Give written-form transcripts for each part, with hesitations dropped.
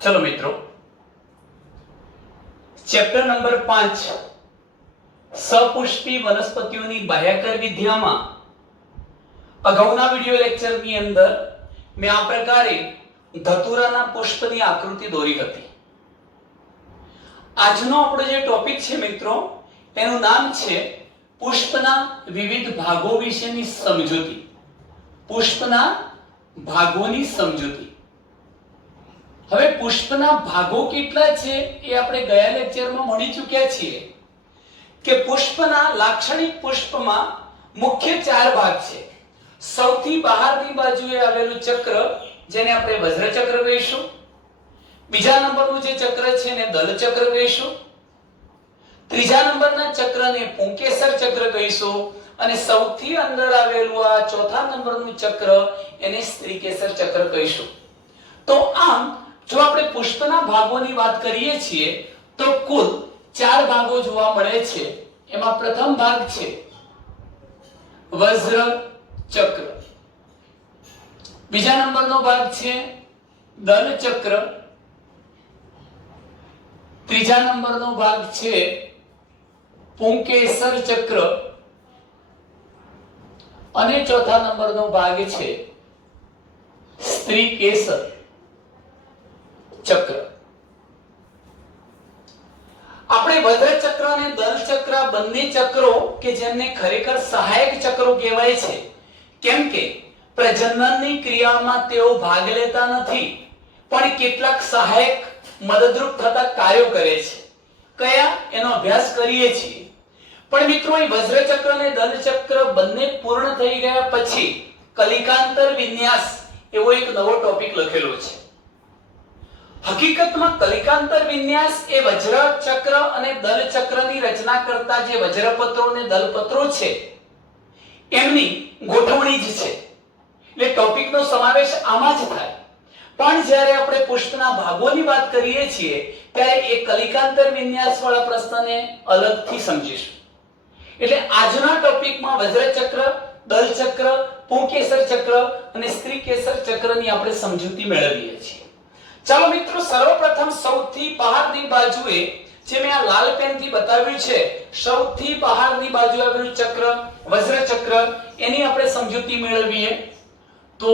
चलो मित्रों, chapter number 5 સપુષ્પી વનસ્પતિઓની બાહ્યકર વિદ્યામાં અગાઉના વિડિયો લેક્ચરની અંદર મેં આ પ્રકારે ધતુરાના પુષ્પની આકૃતિ દોરી હતી. આજનો આપણો જે ટોપિક છે મિત્રો, એનું નામ છે પુષ્પના વિવિધ ભાગો વિશેની સમજૂતી. પુષ્પના ભાગોની સમજૂતી. હવે પુષ્પના ભાગો કેટલા છે એ આપણે ગયા લેક્ચરમાં ભણી ચૂક્યા છીએ કે પુષ્પના લાક્ષણિક પુષ્પમાં મુખ્ય 4 ભાગ છે. સૌથી બહારની બાજુએ આવેલું ચક્ર જેને આપણે વજ્ર ચક્ર કહીશું. બીજા નંબરનું જે ચક્ર છે એને દલ ચક્ર કહીશું. ત્રીજા નંબરના ચક્રને પુંકેસર ચક્ર કહીશું અને સૌથી અંદર આવેલું આ ચોથા નંબરનું ચક્ર એને સ્ત્રીકેસર ચક્ર કહીશું. તો આમ જો આપણે પુષ્પના ભાગોની વાત કરીએ છીએ તો કુલ 4 ભાગો જોવા મળે છે. એમાં પ્રથમ ભાગ છે વજ્ર ચક્ર, બીજા નંબરનો ભાગ છે દલ ચક્ર, ત્રીજા નંબરનો ભાગ છે પુંકેસર ચક્ર અને ચોથા નંબરનો ભાગ છે સ્ત્રીકેસર ચક્ર. આપણે વજ્ર ચક્ર અને દલ ચક્ર બંને ચક્રો કે જેમને ખરેખર સહાયક ચક્રો કહેવાય છે, કેમ કે પ્રજનનની ક્રિયામાં તેઓ ભાગ લેતા નથી પણ કેટલાક સહાયક મદદરૂપ થતા કાર્યો કરે છે. કયા એનો અભ્યાસ કરીએ છીએ. પણ મિત્રો, એ વજ્ર ચક્ર અને દલ ચક્ર બંને પૂર્ણ થઈ ગયા પછી કલિકાંતર વિન્યાસ એવો એક નવો ટોપિક લખેલો છે. હકીકતમાં કલિકાંતર વિન્યાસ એ વજ્ર ચક્ર અને દલ ચક્રની રચના કરતા જે વજ્રપત્રો અને દલપત્રો છે એમની ગોઠવણી જ છે. એટલે ટોપિકનો સમાવેશ આમાં જ થાય. પણ જ્યારે આપણે પુષ્પના ભાગોની વાત કરીએ છીએ ત્યારે એ કલિકાંતર વિન્યાસ વાળા પ્રશ્નને અલગથી સમજીશું. એટલે આજના ટોપિકમાં વજ્ર ચક્ર, દલ ચક્ર, પુંકેસર ચક્ર અને સ્ત્રીકેસર ચક્રની આપણે સમજૂતી મેળવીએ છીએ. ચાલો મિત્રો, સર્વપ્રથમ સૌથી બહારની બાજુએ જે મેં આ લાલ પેનથી બતાવ્યું છે, સૌથી બહારની બાજુ આવેલું ચક્ર વજ્ર ચક્ર, એની આપણે સમજૂતી મેળવીએ. તો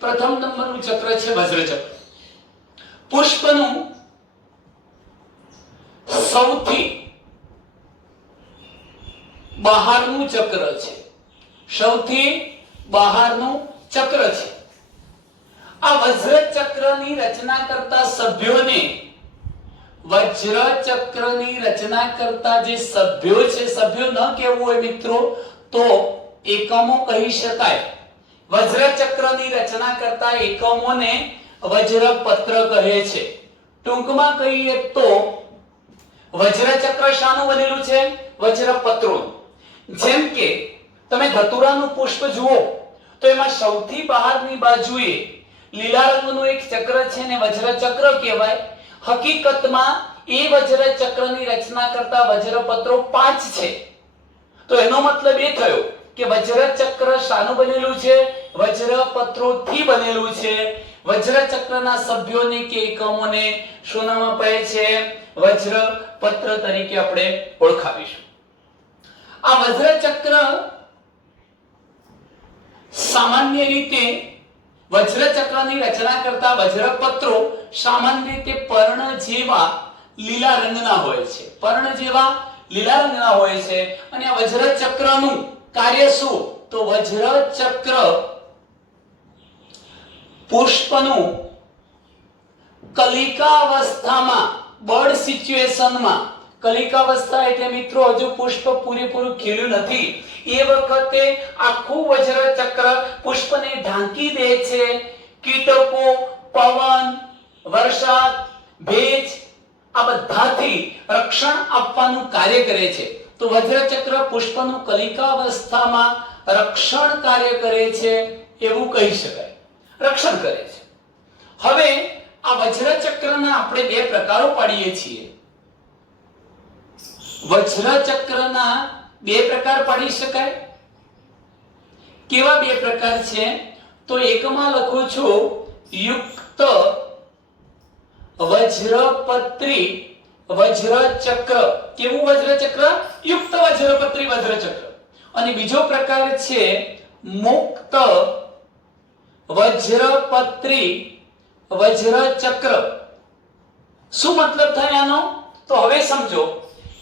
પ્રથમ નંબરનું ચક્ર છે વજ્ર ચક્ર. પુષ્પનું સૌથી બહારનું ચક્ર છે. સૌથી બહારનું ચક્ર છે. આ વજ્ર ચક્રની રચના કરતા સભ્યોને, વજ્ર ચક્રની રચના કરતા જે સભ્યો છે, સભ્યો ન કહેવું હોય મિત્રો તો એકમો કહી શકાય. વજ્ર ચક્રની રચના કરતા એકમોને વજ્રપત્ર કહે છે. ટૂંકમાં કહીએ તો વજ્ર ચક્ર શાનું બનેલું છે? વજ્રપત્રોનું. જેમ કે તમે ધતુરાનું પુષ્પ જુઓ તો એમાં સૌથી બહારની બાજુએ લીલા રંગનું એક ચક્ર છે ને વજ્ર ચક્ર કહેવાય. હકીકતમાં એ વજ્ર ચક્રની રચના કરતા વજ્રપત્રો 5 છે. તો એનો મતલબ એ થયો કે વજ્ર ચક્ર શાનું બનેલું છે? વજ્રપત્રોથી બનેલું છે. વજ્ર ચક્રના સભ્યોને કે એકમોને શું નામ અપાય છે? વજ્રપત્ર તરીકે આપણે ઓળખાવીશું. આ વજ્ર ચક્ર સામાન્ય રીતે વજ્ર ચક્રની રચના કરતા વજ્રપત્રો સામાન્ય રીતે પર્ણ જેવા લીલા રંગના હોય છે. પર્ણ જેવા લીલા રંગના હોય છે. અને આ વજ્ર ચક્રનું કાર્ય શું? તો વજ્ર ચક્ર પુષ્પનું કલિકાવસ્થામાં, બર્ડ સિચ્યુએશનમાં, કલિકાવસ્થા એટલે મિત્રો હજુ પુષ્પ પૂરેપૂરું ખીલ્યું નથી એ વખતે આખું વજ્ર ચક્ર પુષ્પને ઢાંકી દે છે. કીટકો, પવન, વરસાદ, ભેજ આ બધાથી રક્ષણ આપવાનું કાર્ય કરે છે. તો વજ્ર ચક્ર પુષ્પનું કલિકાવસ્થામાં રક્ષણ કાર્ય કરે છે એવું કહી શકાય. રક્ષણ કરે છે. હવે આ વજ્ર ચક્રના આપણે 2 પ્રકારો પાડીએ છીએ. વજ્ર ચક્રના 2 પ્રકાર પાડી શકાય. કેવા 2 પ્રકાર છે? તો એકમાં લખું છું યુક્ત વજ્રપત્રી વજ્રચક્ર. કેવું વજ્રચક્ર? યુક્ત વજ્રપત્રી વજ્રચક્ર. અને બીજો પ્રકાર છે મુક્ત વજ્રપત્રી વજ્રચક્ર. શું મતલબ થાય આનો? તો હવે સમજો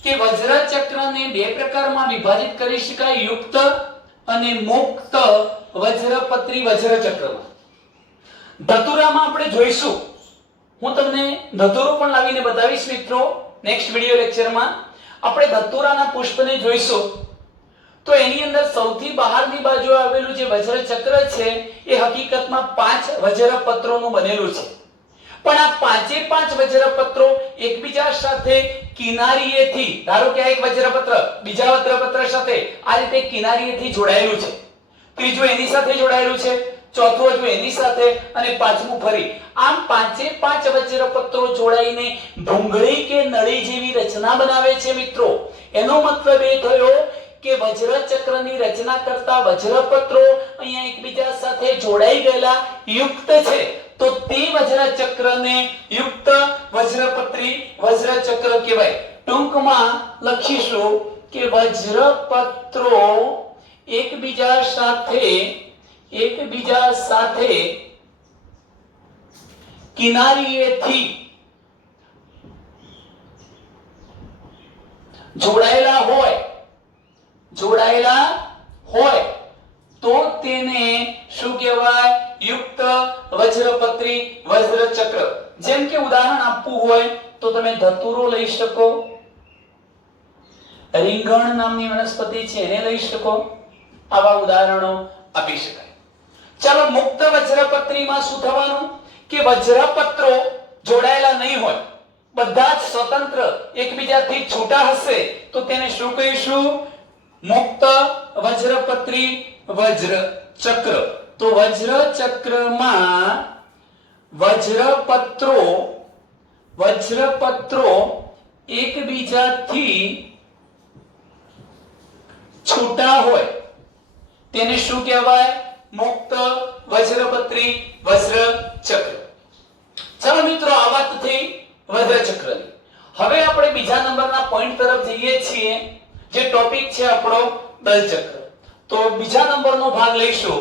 કે વજ્રચક્રને બે પ્રકારમાં વિભાજિત કરી શકાય, યુક્ત અને મુક્ત વજ્રપત્રી વજ્રચક્રમાં. ધતુરામાં આપણે જોઈશું, હું તમને ધતુરો પણ લાવીને બતાવીશ મિત્રો નેક્સ્ટ વિડિયો લેક્ચરમાં. આપણે ધતુરાના પુષ્પને જોઈશું તો એની અંદર સૌથી બહારની બાજુ આવેલું જે વજ્રચક્ર છે એ હકીકતમાં 5 વજ્રપત્રોનું બનેલું છે. પણ આ પાંચે પાંચ વજ્રપત્રો એકબીજા સાથે કિનારીએથી, ધારો કે આ એક વજ્રપત્ર બીજા વજ્રપત્ર સાથે આ રીતે કિનારીએથી જોડાયેલું છે, ત્રીજું એની સાથે જોડાયેલું છે, ચોથું હજુ એની સાથે, અને પાંચમું ફરી. આમ પાંચે પાંચ વજ્રપત્રો જોડાઈને ભૂંગળી કે નળી જેવી રચના બનાવે છે મિત્રો. એનો મતલબ એ થયો કે વજ્રચક્રની રચના કરતા વજ્રપત્રો અહીંયા એકબીજા સાથે જોડાઈ ગયેલા યુક્ત છે, તો તે વજ્રચક્રને યુક્ત વજ્રપત્રી વજ્રચક્ર કહેવાય. ટૂંકમાં લખીશું કે વજ્રપત્રો એકબીજા સાથે કિનારીએથી જોડાયેલા હોય તો તેને શું કહેવાય? યુક્ત વજ્રપત્રી વજ્રચક્ર. જેમ કે ઉદાહરણ આપવું હોય તો તમે ધતુરો લઈ શકો, રીંગણ નામની વનસ્પતિ છે એને લઈ શકો. આવા ઉદાહરણો આપી શકાય. ચાલો, મુક્ત વજ્રપત્રીમાં શું થવાનું કે વજ્રપત્રો જોડાયેલા નહીં હોય, બધા જ સ્વતંત્ર એકબીજાથી છૂટા હશે તો તેને શું કહીશું? મુક્ત વજ્રપત્રી વજ્રચક્ર. તો વજ્રચક્રમાં વજ્રપત્રો એકબીજાથી છૂટા હોય તેને શું કહેવાય? મુક્ત વજ્રપત્રી વજ્રચક્ર. ચાલો મિત્રો, આ વાત થઈ વજ્રચક્રની. હવે આપણે બીજા નંબરના પોઈન્ટ તરફ જઈએ છીએ, જે ટોપિક છે આપણો દલચક્ર. તો બીજા નંબરનો ભાગ લઈશું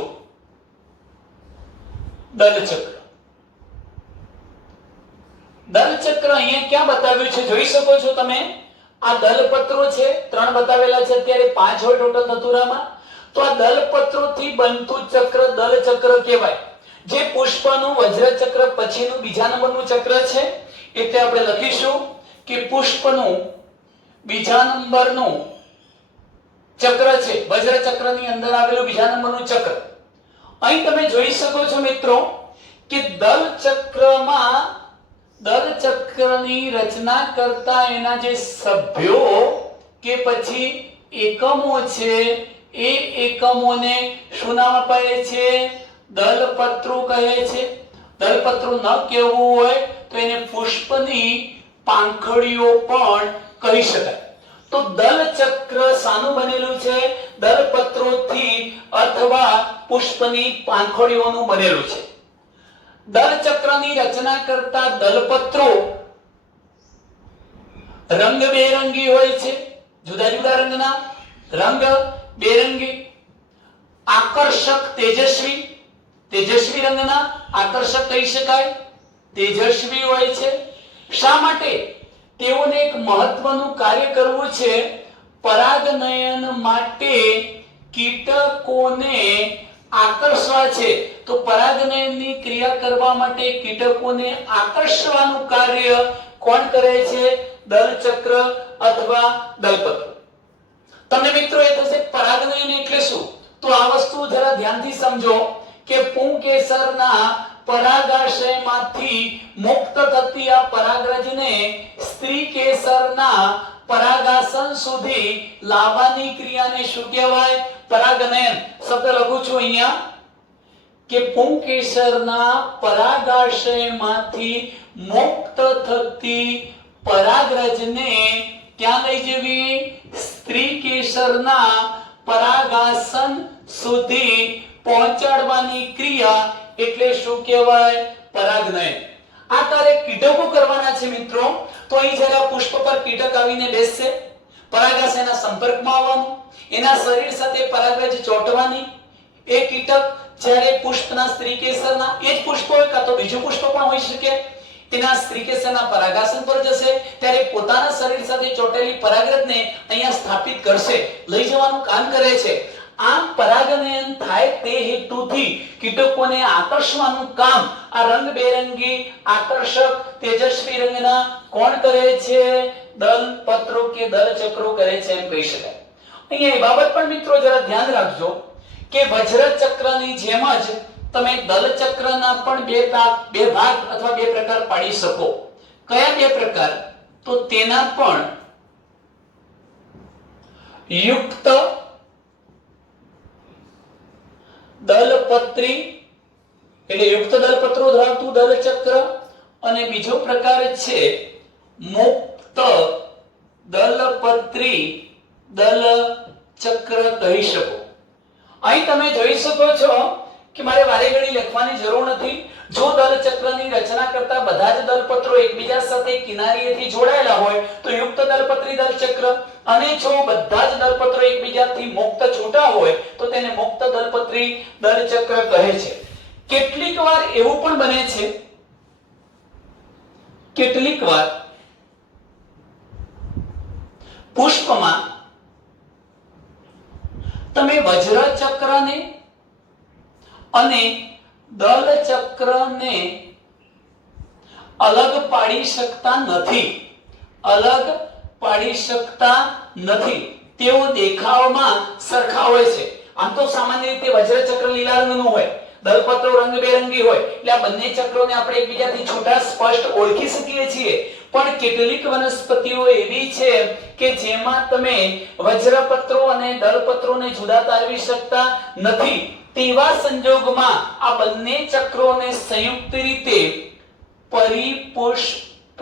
દલચક્ર. દલચક્ર અહીંયા ક્યાં બતાવ્યું છે જોઈ શકો છો તમે. આ દલપત્રો છે, 3 બતાવેલા છે, અત્યારે 5 હોય ટોટલ ધતુરામાં. તો આ દલપત્રોથી બનતું ચક્ર દલચક્ર કહેવાય. જે પુષ્પનું વજ્રચક્ર પછીનું બીજા નંબરનું ચક્ર છે, એટલે આપણે લખીશું કે પુષ્પનું બીજા નંબરનું ચક્ર છે, વજ્રચક્રની અંદર આવેલું બીજા નંબરનું ચક્ર. અહીં તમે જોઈ શકો છો મિત્રો કે દલચક્રની રચના કરતા એના જે સભ્યો કે પછી એકમો છે એ એકમોને શું નામ અપાય છે? દલપત્રો કહે છે. દલપત્રો ન કહેવું હોય તો એને પુષ્પની પાંખડીઓ પણ કહી શકાય. તો દલચક્ર શાનું બનેલું છે? દલપત્રોથી અથવા પુષ્પની પાંખડીઓનું બનેલું છે. દલચક્રની રચના કરતા દલપત્રો રંગબેરંગી હોય છે, જુદા જુદા રંગના, રંગ બેરંગી, આકર્ષક, તેજસ્વી રંગના, આકર્ષક કહી શકાય, તેજસ્વી હોય છે. શા માટે? તેઓને એક મહત્વનું કાર્ય કરવું છે. પરાગનયન માટે કીટકોને આકર્ષવા છે. તો પરાગનયનની ક્રિયા કરવા માટે કીટકોને આકર્ષવાનું કાર્ય કોણ કરે છે? દલચક્ર અથવા દલપત્ર. તમને મિત્રો એ થશે પરાગનયન એટલે શું? તો આ વસ્તુ જરા ધ્યાનથી સમજો કે પુંકેસરના પરાગાશયમાંથી મુક્ત થતી આ પરાગરજને સ્ત્રી કેસરના પરાગાસન સુધી લાવવાની ક્રિયાને શું કહેવાય? પરાગનયન. શબ્દ લખું છું અહીંયા કે પુંકેસરના પરાગાશયમાંથી મુક્ત થતી પરાગરજને ક્યાં લઈ જવી? સ્ત્રી કેસરના પરાગાસન સુધી પહોંચાડવાની ક્રિયા એટલે શું કહેવાય? પરાગનયન. આ તારે કીટકો કરવાના છે મિત્રો. તો અહીં જ્યારે આ પુષ્પ પર કીટક આવીને બેસશે, પરાગાશ એના સંપર્કમાં આવવાનું, એના શરીર સાથે પરાગરજ ચોંટવાની. એ કીટક જ્યારે પુષ્પના સ્ત્રીકેસરના, એ જ પુષ્પ હોય કાં તો બીજું પુષ્પ પણ હોઈ શકે, તેના સ્ત્રીકેસરના પરાગાસન પર જશે ત્યારે પોતાના શરીર સાથે ચોંટેલી પરાગરજને અહીંયા સ્થાપિત કરશે, લઈ જવાનું કામ કરે છે. આમ પરાગનયન થાય તે હેતુથી કીટકોને આકર્ષવાનું કામ આ રંગબેરંગી આકર્ષક તેજસ્વી રંગના કોણ કરે છે? દલપત્રો કે દલચક્રો કરે છે એમ કહી શકાય. અહીંયા એ બાબત પણ મિત્રો જરા ધ્યાન રાખજો કે વજ્ર ચક્રની જેમ જ તમે દલચક્રના પણ બે ભાગ અથવા બે પ્રકાર પાડી શકો. કયા બે પ્રકાર? તો તેના પણ યુક્ત દલપત્રી એટલે યુક્ત દલપત્રો ધરાવતું દલચક્ર, અને બીજો પ્રકાર છે મુક્ત દલપત્રી દલચક્ર કહી શકો. અહીં તમે જોઈ શકો છો કે મારે વારે ઘડી લખવાની જરૂર નથી. જો દલચક્રની રચના કરતા બધા જ દલપત્રો એકબીજા સાથે કિનારીએથી જોડાયેલા હોય તો યુક્ત દલપત્રી દલચક્ર, અને જો બધા જ દલપત્રો એકબીજાથી મુક્ત છૂટા હોય તો તેને મુક્ત દલપત્રી દલચક્ર કહે છે. કેટલીક વાર એવું પણ બને છે, કેટલીક વાર પુષ્પમાં તમે વજ્ર ચક્રને અને દલચક્રને અલગ પાડી શકતા નથી. તેઓ દેખાવમાં સરખા હોય છે. આમ તો સામાન્ય રીતે વજ્ર ચક્ર લીલા રંગનું હોય, દલપત્રો રંગબેરંગી હોય, એટલે આ બંને ચક્રોને આપણે એકબીજાથી છૂટા સ્પષ્ટ ઓળખી શકીએ છીએ. પણ કેટલીક વનસ્પતિઓ એવી છે કે જેમાં તમે વજ્રપત્રો અને દલપત્રોને જુદા તારવી શકતા નથી. તેવા સંજોગમાં આ બંને ચક્રોને સંયુક્ત રીતે પરિપુષ્પ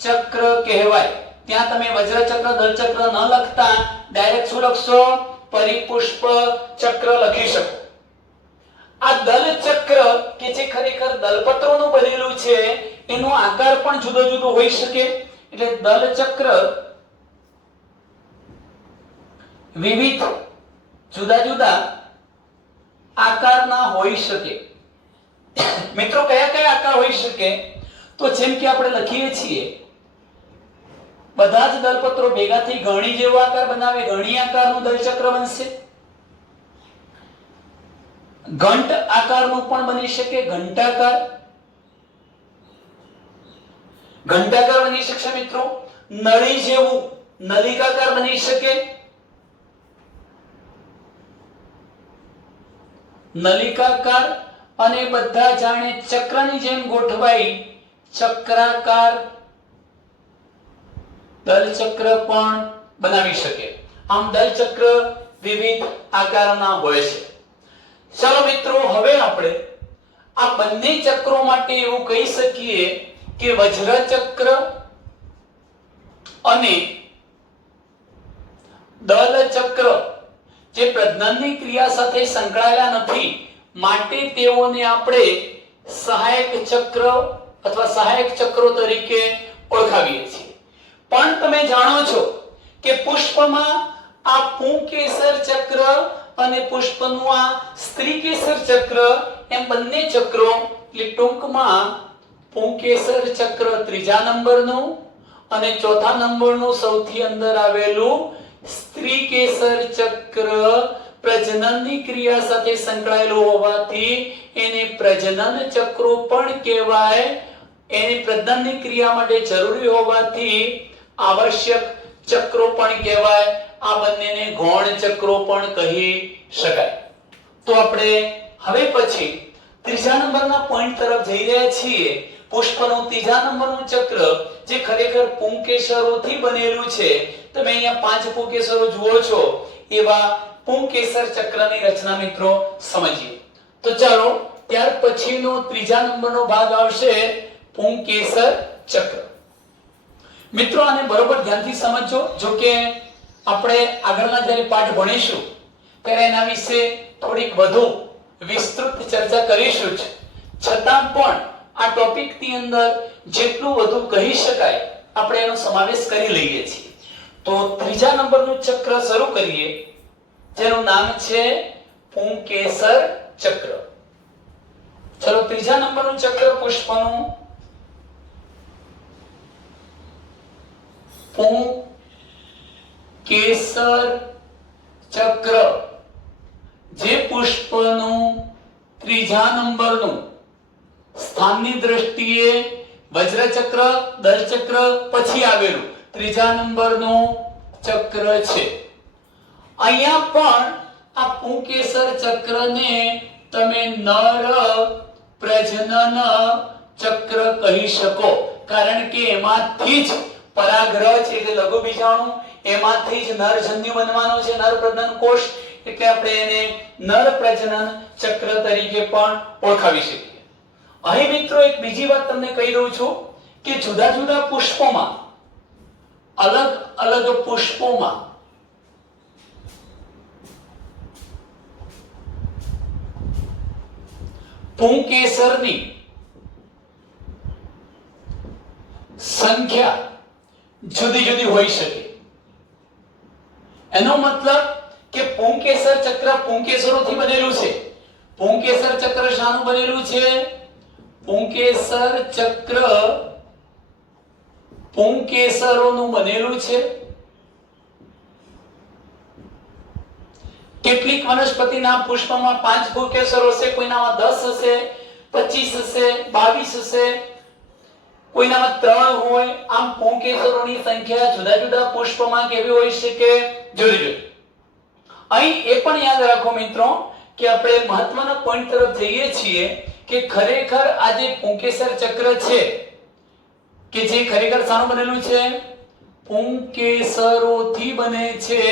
ચક્ર કહેવાય. ત્યાં તમે વજ્રચક્ર દલચક્ર ન લખતા ડાયરેક્ટ શું લખશો? પરિપુષ્પ ચક્ર લખી શકો. આ દલચક્ર કે જે ખરેખર દલપત્રોનું બનેલું છે એનો આકાર પણ જુદો જુદો હોઈ શકે. એટલે દલચક્ર વિવિધ જુદા જુદા આકારના હોઈ શકે. મિત્રો કયા કયા આકાર હોઈ શકે? તો જેમ કે આપણે લખીએ છીએ બધા જ દલપત્રો ભેગા થઈ ઘણી જેવો આકાર બનાવે, ઘણી આકારનું દલચક્ર બનશે. ઘંટ આકારનું પણ બની શકે, ઘંટાકાર બની શકશે મિત્રો. નળી જેવું નલિકાકાર બની શકે, નલિકાકાર, અને બધા જાણે ચક્રની જેમ ગોઠવાઈ ચક્રાકાર દલચક્ર પણ બનાવી શકે. આમ દલચક્ર વિવિધ આકારના હોય છે. ચાલો મિત્રો, હવે આપણે આ બંને ચક્રો માટે એવું કહી શકીએ કે વજ્રચક્ર અને દલચક્ર જે પ્રજનનની ક્રિયા સાથે સંકળાયેલા નથી, માટે તેઓને આપણે સહાયક ચક્ર અથવા સહાયક ચક્રો તરીકે ઓળખાવીએ છીએ. પણ તમે જાણો છો કે પુષ્પમાં આ પુંકેસર ચક્ર અને પુષ્પનું આ સ્ત્રીકેસર ચક્ર એમ બંને ચક્રો, એટલે ટૂંકમાં પુંકેસર ચક્ર ત્રીજા નંબરનું અને ચોથા નંબરનું સૌથી અંદર આવેલું સ્ત્રીકેસર ચક્ર પ્રજનનની ક્રિયા સાથે સંકળાયેલું હોવાથી એને પ્રજનન ચક્રો પણ કહેવાય. એની પ્રજનનની ક્રિયા માટે જરૂરી હોવાથી આવશ્યક ચક્રો પણ કહેવાય. આ બંનેને ગૌણ ચક્રો પણ કહી શકાય. તો આપણે હવે પછી ત્રીજા નંબરના પોઈન્ટ તરફ જઈ રહ્યા છીએ. પુષ્પનું ત્રીજા નંબરનું ચક્ર જે ખરેખર પુંકેસરોથી બનેલું છે. તમે અહીંયા 5 પુંકેસરો જુઓ છો, એવા પુંકેસર ચક્રની રચના મિત્રો સમજીએ. તો ચાલો ત્યાર પછીનો ત્રીજા નંબરનો ભાગ આવશે પુંકેસર ચક્ર. મિત્રો આને બરોબર ધ્યાનથી સમજો. જો કે આપણે આગળના જ્યારે પાઠ ભણીશું ત્યારે એના વિશે થોડીક વધુ વિસ્તૃત ચર્ચા કરીશું જ. છતાં પણ આ ટોપિક ની અંદર જેટલું વધુ કહી શકાય આપણે એનો સમાવેશ કરી લઈએ છીએ. તો ત્રીજા નંબરનું ચક્ર શરૂ કરીએ, જેનું નામ છે પુંકેસર ચક્ર. ચલો, ત્રીજા નંબરનું ચક્ર પુષ્પનું પુંકેસર ચક્ર, જે પુષ્પનું ત્રીજા નંબરનું સ્થાનની દ્રષ્ટિએ વજ્રચક્ર, દલચક્ર પછી આવેલું ત્રીજા નંબરનું ચક્ર છે. અહીંયા પણ આ પુંકેસર ચક્રને તમે નર પ્રજનન ચક્ર કહી શકો, કારણ કે એમાંથી જ પરાગરજ એટલે લઘુ બીજાણુ, એમાંથી જ નરજન્યુ બનવાનો છે, નર પ્રજનન કોષ, એટલે આપણે એને નર પ્રજનન ચક્ર તરીકે પણ ઓળખાવી શકીએ. અહીં મિત્રો એક બીજી વાત તમને કહી દઉં છું કે જુદા જુદા પુષ્પોમાં, અલગ અલગ પુષ્પોમાં પુંકેસરની સંખ્યા જુદી જુદી હોઈ શકે. એનો મતલબ કે પુંકેસર ચક્ર પુંકેસરોથી બનેલું છે. પુંકેસર ચક્ર શાનું બનેલું છે? પુંકેસર ચક્ર પુંકેસરોનું બનેલું છે. કેટલીક વનસ્પતિના પુષ્પમાં 5 પુંકેસરો હશે, કોઈનામાં 10 હશે, 25 હશે, 22 હશે, કોઈનામાં 3 હોય. આમ પુંકેસરોની સંખ્યા જુદા જુદા પુષ્પમાં કેવી હોઈ શકે? જુદી જુદી. અહીં એ પણ યાદ રાખો મિત્રો કે આપણે મહત્વના પોઈન્ટ તરફ જઈએ છીએ કે ખરેખર આ જે પુંકેસર ચક્ર છે કે જે ખરેખર શાનું બનેલું છે? પુંકેસરોથી બને છે.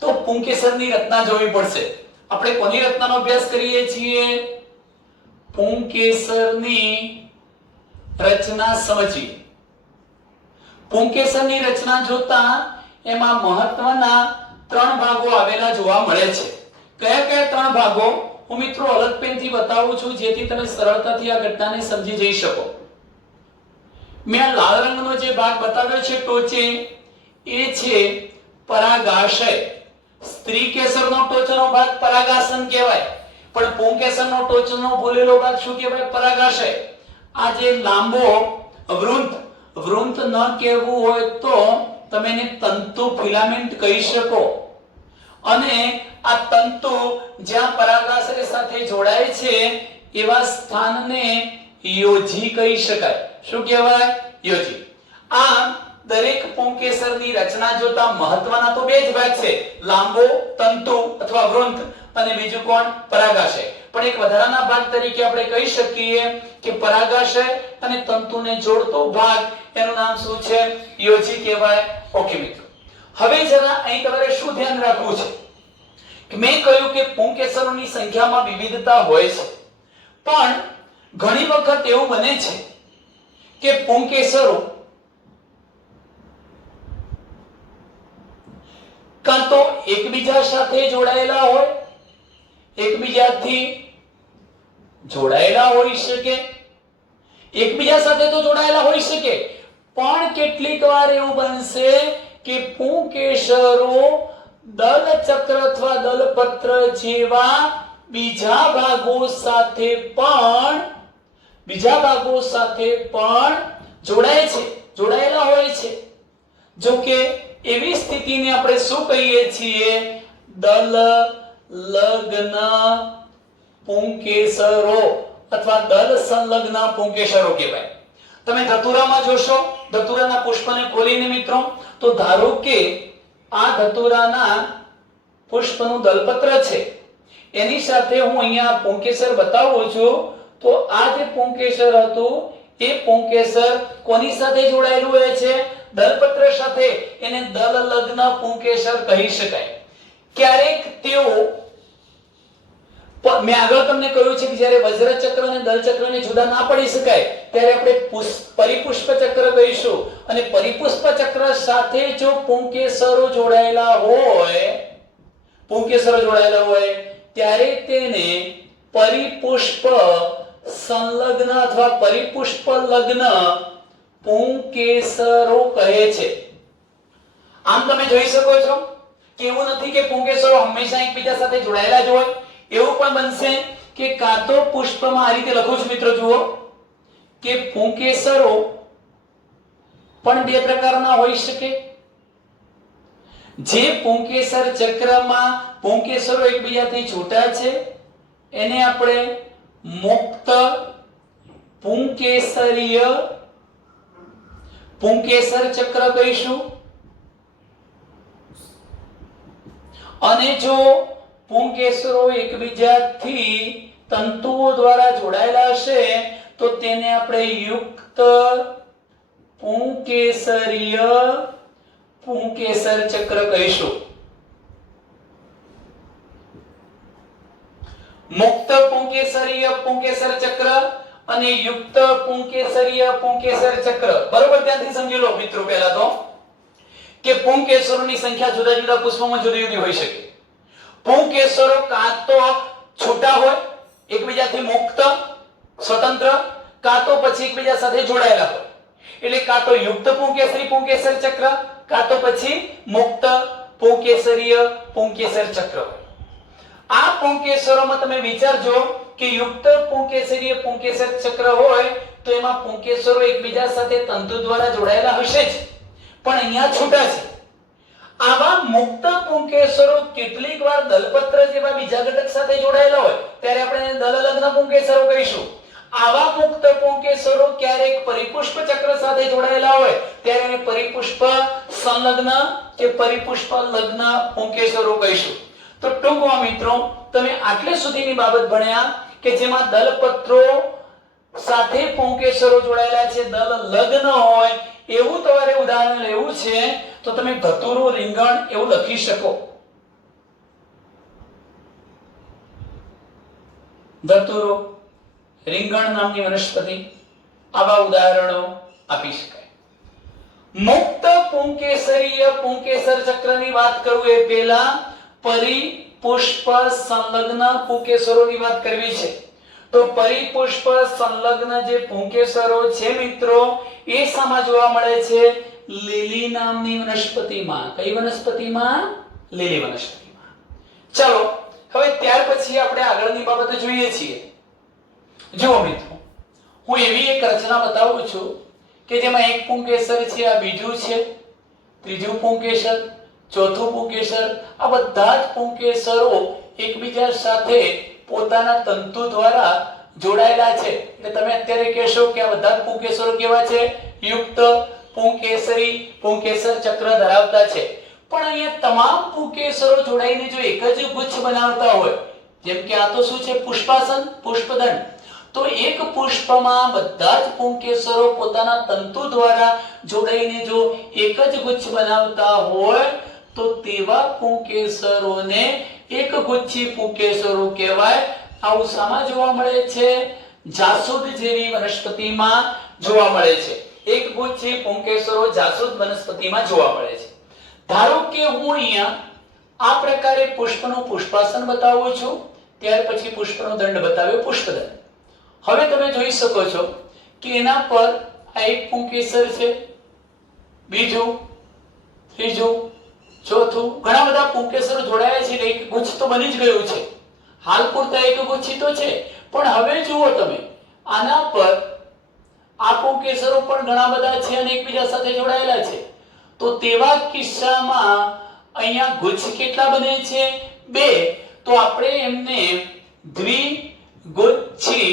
તો પુંકેસરની રચના જોવી પડશે. આપણે કોની રચનાનો અભ્યાસ કરીએ છીએ? પુંકેસરની રચના સમજીએ. પુંકેસરની રચના જોતા એમાં મહત્વના 3 ભાગો આવેલા જોવા મળે છે. કયા કયા 3 ભાગો હું મિત્રો અલગ પેનથી બતાવું છું, જેથી તમે સરળતાથી આ ઘટનાને સમજી જઈ શકો. મેં લાલ રંગનો જે ભાગ બતાવ્યો છે ટોચે, એ છે પરાગાશય. સ્ત્રી કેસરનો ટોચનો ભાગ પરાગાસન કહેવાય, પણ પુંકેસરનો ટોચનો ભૂલેલો ભાગ શું કહેવાય? પરાગાશય. આ જે લાંબો વૃંત ન કહેવું હોય તો તમે એને તંતુ ફિલામેન્ટ કહી શકો. અને આ તંતુ જ્યાં પરાગાશય સાથે જોડાય છે એવા સ્થાનને યોજી કહી શકાય. શું કહેવાય? યોજી. આ દરેક પુંકેસરની રચના જોતા મહત્વના તો 2 જ ભાગ છે, લાંબો તંતુ અથવા વૃંત અને બીજું કોણ? પરાગાશય. પણ એક વધારાના ભાગ તરીકે આપણે કહી શકીએ કે પરાગાશય અને તંતુને જોડતો ભાગ, એનું નામ શું છે? યોજી કહેવાય. ઓકે મિત્રો, હવે જરા અહીં તમારે શું ધ્યાન રાખવું છે કે મેં કહ્યું કે પુંકેસરોની સંખ્યામાં વિવિધતા હોય છે, પણ ઘણી વખત એવું બને છે કે પુંકેસરો કાં તો એકબીજા સાથે જોડાયેલા હોય, એકબીજાથી જોડાયેલા હોઈ શકે, એકબીજા સાથે તો જોડાયેલા હોઈ શકે, પણ કેટલીક વાર એવું બનશે કે પુંકેસરો દલચક્ર અથવા દલપત્ર જેવા બીજા ભાગો સાથે પણ જોડાયેલા હોય છે. જો કે એવી સ્થિતિને આપણે શું કહીએ છીએ? દલ લગ્ન પુંકેસરો અથવા દલ સંલગ્ન પુંકેસરો કહેવાય. તમે ધતુરામાં જોશો, ધતુરાના પુષ્પને ખોલીને મિત્રો, તો ધારો કે આ ધતુરાના પુષ્પનું દલપત્ર છે, એની સાથે હું અહીંયા પુંકેસર બતાવું છું. તો આ જે પુંકેસર હતું એ પુંકેસર કોની સાથે જોડાયેલું હોય છે? દલપત્ર સાથે. એને દલ લગ્ન પુંકેસર કહી શકાય. ક્યારેક તેઓ, મેં આગળ તમને કહ્યું છે કે જ્યારે વજ્રચક્ર અને દલચક્રને જુદા ના પડી શકાય ત્યારે આપણે પરિપુષ્પ ચક્ર કહીશું. અને પરિપુષ્પ ચક્ર સાથે જો પુંકેસરો જોડાયેલા હોય ત્યારે તેને પરિપુષ્પ સંલગ્ન અથવા પરિપુષ્પ લગ્ન પુંકેસરો કહે છે. આમ તમે જોઈ શકો છો કે એવું નથી કે પુંકેસરો હંમેશા એકબીજા સાથે જોડાયેલા જ હોય. એવું પણ બનશે કે કાં તો પુષ્પમાં આ રીતે લખું છું મિત્રો, જુઓ કે પુંકેસરો પણ બે પ્રકારના હોઈ શકે. જે પુંકેસર ચક્રમાં પુંકેસરો એકબીજાથી છૂટા છે એને આપણે મુક્ત પુંકેસરીય પુંકેસર ચક્ર કહીશું. અને જો પુંકેસરો એકબીજાથી તંતુઓ દ્વારા જોડાયેલા હશે તો તેને આપણે યુક્ત પુંકેસરીય પુંકેસર ચક્ર કહીશું. મુક્ત પુંકેસરીય પુંકેસર ચક્ર અને યુક્ત પુંકેસરીય પુંકેસર ચક્ર. બરોબર, ત્યાંથી સમજી લો મિત્રો પહેલા તો કે પુંકેસરોની સંખ્યા જુદા જુદા પુષ્પોમાં જુદી જુદી હોઈ શકે. પુંકેસરો કાં તો છૂટા હોય, એકબીજાથી મુક્ત સ્વતંત્ર, કાં તો પછી એકબીજા સાથે જોડાયેલા હોય. એટલે કાં તો યુક્ત પુંકેસરી પુંકેસર ચક્ર, કાં તો પછી મુક્ત પુંકેસરીય પુંકેસર ચક્ર. આ પુંકેસરોમાં તમે વિચારજો કે યુક્ત પુંકેસરીય પુંકેસર ચક્ર હોય તો એમાં પુંકેસરો એકબીજા સાથે તંતુ દ્વારા જોડાયેલા હશે જ, પણ અહીંયા છૂટા છે. આવા મુક્ત પુંકેસરો કેટલીક વાર દલપત્ર જેવા બીજા ઘટક સાથે જોડાયેલા હોય ત્યારે આપણે દલલગ્ન પુંકેસરો કહીશું. આવા મુક્ત પુંકેસરો ક્યારેક પરિપુષ્પ ચક્ર સાથે જોડાયેલા હોય ત્યારે એને પરિપુષ્પ સંલગ્ન કે પરિપુષ્પ લગ્ન પુંકેસરો કહીશું. તો ટૂંકમાં મિત્રો તમે આટલે સુધીની બાબત ભણ્યા કે જેમાં દલપત્રો સાથે પુંકેસરો જોડાયેલા છે, દલ લગ્ન હોય એવું તમારે ઉદાહરણ લેવું છે તો તમે ધતુરો રીંગણ એવું લખી શકો. ધતુરો રીંગણ નામની વનસ્પતિ, આવા ઉદાહરણો આપી શકાય. મુક્ત પુંકેસરીય પુંકેસર ચક્રની વાત કરું એ પહેલા પરિપુષ્પ સંલગ્ન પુંકેસરોની વાત કરવી છે. તો પરિપુષ્પ સંલગ્ન જે પુંકેસરો છે મિત્રો એ શામાં જોવા મળે છે? લીલી નામની વનસ્પતિમાં. કઈ વનસ્પતિમાં? લીલી વનસ્પતિમાં. ચલો હવે ત્યાર પછી આપણે આગળની બાબતો જોઈએ છીએ. જુઓ મિત્રો, હું એવી એક રચના બતાવું છું કે જેમાં એક પુંકેસર છે, આ બીજું છે, ત્રીજું પુંકેસર, ચોથું પુંકેસર. આ બધા જ પુંકેસરો એકબીજા સાથે પોતાના તંતુ દ્વારા જોડાયેલા છે. એટલે તમે અત્યારે કહેશો કે આ બધા પુંકેસરો કેવા છે? યુક્ત પુંકેસરી પુંકેસર ચક્ર ધરાવતા છે. પણ અહીંયા તમામ પુંકેસરો જોડાઈને જો એક જ ગુચ્છ બનાવતા હોય, જેમ કે આ તો શું છે? પુષ્પાસન, પુષ્પદંડ. તો એક પુષ્પમાં બધા જ પુંકેસરો પોતાના તંતુ દ્વારા જોડાઈને જો એક જ ગુચ્છ બનાવતા હોય તો તેવા પુંકેસરોને એક ગુચ્છી પુંકેસરો કહેવાય. આવું શામાં જોવા મળે છે? જાસૂદ જેવી વનસ્પતિમાં જોવા મળે છે. એક ગુચ્છી પુંકેસરો જાસૂદ વનસ્પતિમાં જોવા મળે છે. ધારો કે હું અહીંયા આ પ્રકારે પુષ્પનું પુષ્પાસન બતાવું છું, ત્યાર પછી પુષ્પનો દંડ બતાવ્યો, પુષ્પદંડ. હવે તમે જોઈ શકો છો કે એના પર આ એક પુંકેસર છે, બીજું, ત્રીજું, ચોથું, ઘણા બધા પુંકેસરો જોડાયા છે. એક ગુચ્છ તો બની જ ગયું છે. હાલ પૂરતા એક ગુચ્છી તો છે, પણ હવે જુઓ તમે આના પર આ પુંકેસરો પણ ઘણા બધા છે અને એકબીજા સાથે જોડાયેલા છે. તો તેવા કિસ્સામાં અહીંયા ગુચ્છ કેટલા બને છે? 2. તો આપણે એમને દ્વિગુચ્છી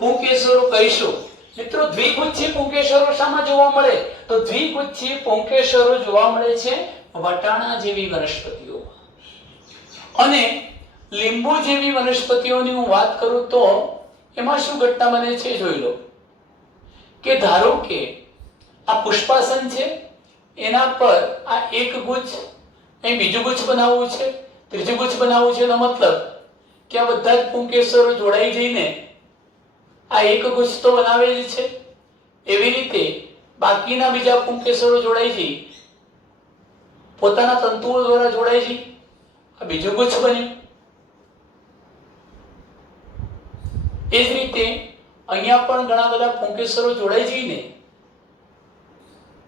પુંકેસરો કહીશું. મિત્રો દ્વિગુચ્છી પુંકેસરો શામાં જોવા મળે? તો દ્વિગુચ્છી પુંકેસરો જોવા મળે છે વટાણા જેવી વનસ્પતિઓમાં. અને લીંબુ જેવી વનસ્પતિઓની હું વાત કરું તો એમાં શું ઘટના બને છે જોઈ લો. કે ધારો કે આ પુષ્પાસન છે, એના પર આ એક ગુચ્છ, અહીં બીજું ગુચ્છ બનાવવું છે, ત્રીજું ગુચ્છ બનાવવું છે. એનો મતલબ કે આ બધા જ પુંકેસરો જોડાઈ જઈને આ એક ગુચ્છ તો બનાવે જ છે. એવી રીતે બાકીના બીજા પુંકેસરો જોડાઈ જઈ પોતાના તંતુઓ દ્વારા જોડાઈ જઈ આ બીજું ગુચ્છ બન્યું. એ જ રીતે અહીંયા પણ ઘણા બધા પુંકેસરો જોડાઈ જઈને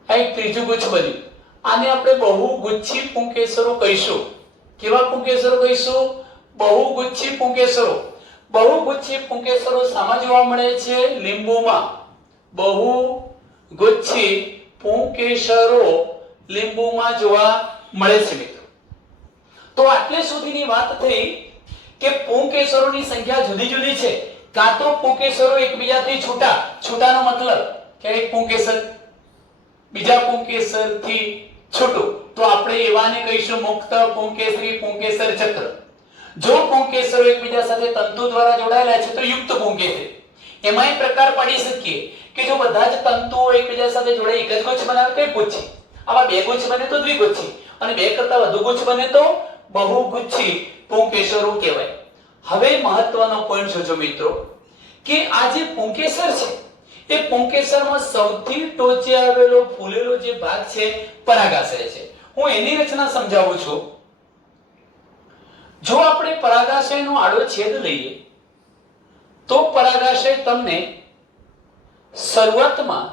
આ એક ત્રીજું ગુચ્છ બન્યું. આને આપણે બહુગુચ્છી પુંકેસરો કહીશું. કેવા પુંકેસરો કહીશું? બહુગુચ્છી પુંકેસરો. બહુગુચ્છી પુંકેસરો શામાં જોવા મળે છે? લીંબુમાં. બહુગુચ્છી પુંકેસરો લીંબુમાં જોવા મળે છે મિત્રો. તો આટલે સુધીની વાત થઈ કે પુંકેસરોની સંખ્યા જુદી જુદી છે. કાં તો પુંકેસરો એકબીજાથી છૂટા, છૂટાનો મતલબ કે એક પુંકેસર બીજા પુંકેસરથી છૂટું, તો આપણે એવાને કહીશું મુક્ત પુંકેસરી પુંકેસર ચક્ર. જો પુંકેસરો એકબીજા સાથે તંતુ દ્વારા જોડાયેલા છે તો યુક્ત પુંકેસરી. એમાંય પ્રકાર પાડી શકીએ કે જો બધા જ તંતુઓ એકબીજા સાથે જોડાઈ એક જ ગુચ્છ બનાવે તો ગુચ્છી, આવા બે ગુચ્છ બને તો દ્વિગુચ્છી, અને બે કરતા વધુ ગુચ્છ બને તો બહુગુચ્છી પુંકેસરો કહેવાય. હવે મહત્વનો પોઈન્ટ જોજો મિત્રો કે આ જે પુંકેસર છે એ પુંકેસરમાં સૌથી ટોચે આવેલો ફૂલેલો જે ભાગ છે પરાગાશય છે. હું એની રચના સમજાવું છું. જો આપણે પરાગાશયનો આડો છેદ લઈએ તો પરાગાશય તમને શરૂઆતમાં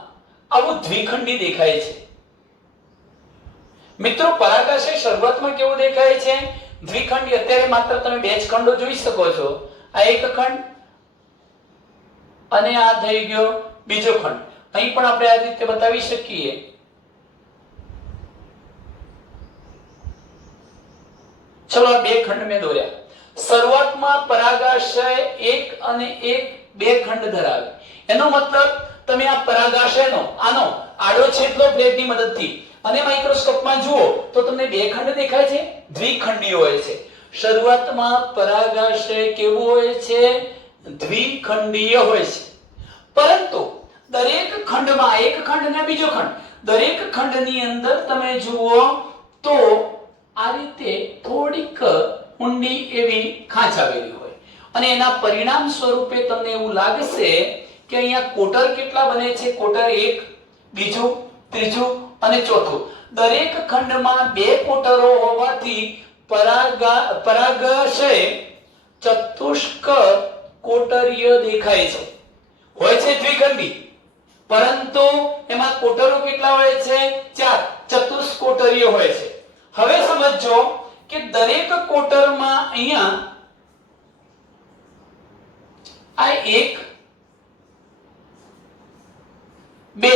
આવું દ્વિખંડી દેખાય છે. મિત્રો પરાગાશય શરૂઆતમાં કેવું દેખાય છે? દ્વિખંડી. અત્યારે માત્ર તમે બે જ ખંડો જોઈ શકો છો. આ એક ખંડ અને આ થઈ ગયો બીજો ખંડ. અહીં પણ આપણે આ રીતે બતાવી શકીએ. ચલો આ બે ખંડ મેં દોર્યા. શરૂઆતમાં પરાગાશય એક અને એક બે ખંડ ધરાવે. એનો મતલબ તમે આ પરાગાશયનો આનો આડો છેદ લો પ્લેટની મદદથી અને માઇક્રોસ્કોપમાં જુઓ તો તમને બે ખંડ દેખાય છે, દ્વિખંડી હોય છે. શરૂઆતમાં પરાગાશય કેવું હોય છે? દ્વિખંડીય હોય છે. પરંતુ દરેક ખંડમાં એક ખંડ અને બીજો ખંડ, દરેક ખંડની અંદર તમે જુઓ તો આ રીતે થોડીક ઊંડી એવી ખાંચ આવેલી હોય અને એના પરિણામ સ્વરૂપે તમને એવું લાગશે કે અહીંયા કોટર કેટલા બને છે? કોટર એક, બીજું, ત્રીજું અને ચોથું. દરેક ખંડમાં બે કોટરો હોવાથી પરાગાશય ચતુષ્ક કોટરીય દેખાય છે. હોય છે દ્વિખંડી, પરંતુ એમાં કોટરો કેટલા હોય છે? 4. ચતુષ્કોટરીય હોય છે. હવે સમજો કે દરેક કોટરમાં અહીંયા આ 1, 2,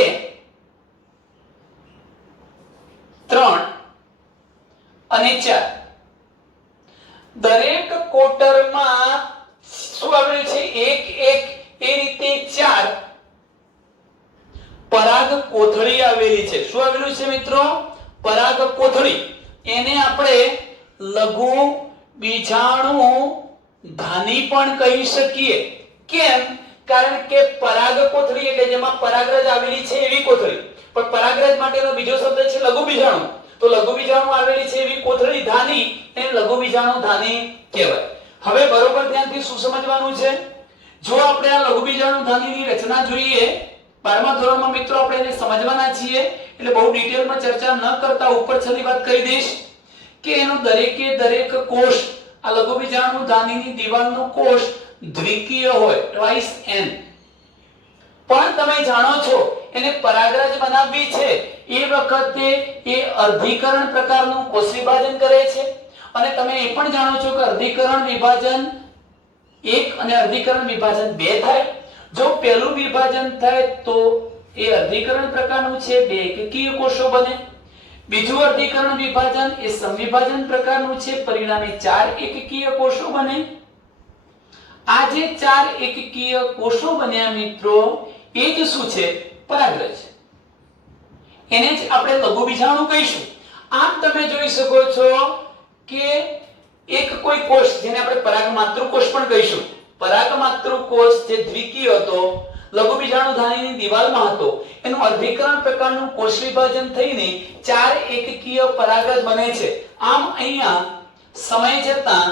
3 અને 4. દરેક કોટરમાં શું આવેલું છે? 1, 1 એ રીતે 4 પરાગ કોથળી આવેલી છે. શું આવેલું છે મિત્રો? પરાગ કોથળી. એને આપણે લઘુ બીજાણુ ધાની પણ કહી શકીએ. કેમ? કારણ કે પરાગ કોથળી એટલે જેમાં પરાગરજ આવેલી છે એવી કોથળી. પણ પરાગરજ માટેનો બીજો શબ્દ છે લઘુ બીજાણુ. તો લઘુ બીજાણુ આવેલી છે એવી કોથળી ધાની એને લઘુ બીજાણુ ધાની કહેવાય. હવે બરોબર ધ્યાનથી શું સમજવાનું છે? જો આપણે આ લઘુ બીજાણુ ધાનીની રચના જોઈએ 12મા ધોરણમાં મિત્રો આપણે એને સમજવાના છીએ, એટલે બહુ ડિટેલમાં ચર્ચા ન કરતા ઉપર છેલ્લી વાત કરી દઈશ કે એનો દરેકે દરેક કોષ આ લઘુ બીજાણુ ધાનીની દિવાલનો કોષ દ્વિકીય હોય, ટ્વાઇસ n. પણ તમે જાણો છો એને પરાગરજ બનાવવી છે એ વખતે એ અર્ધીકરણ પ્રકારનું કોષ વિભાજન કરે છે. અને તમે એ પણ જાણો છો કે અર્ધીકરણ વિભાજન 1 અને અર્ધીકરણ વિભાજન 2 થાય. જો પહેલું વિભાજન થાય તો એ અર્ધીકરણ પ્રકારનું છે, બે એકકીય કોષો બને. બીજું અર્ધીકરણ વિભાજન એ સમવિભાજન પ્રકારનું છે, પરિણામે 4 એકકીય કોષો બને. આ જે 4 એકકીય કોષો બન્યા મિત્રો એ જ શું છે? પરાગરજ. એને જ આપણે લઘુ બીજાણુ કહીશું. આમ તમે જોઈ શકો છો કે એક કોઈ કોષ જેને આપણે પરાગમાતૃ કોષ પણ કહીશું. પરાગમાતૃ કોષ જે દ્વિકીય હતો, લઘુ બીજાણુ ધાનીની દિવાલમાં હતો, એનું અર્ધીકરણ પ્રકારનું કોષ વિભાજન થઈને 4 એકકીય પરાગરજ બને છે. આમ અહીંયા સમય જતાં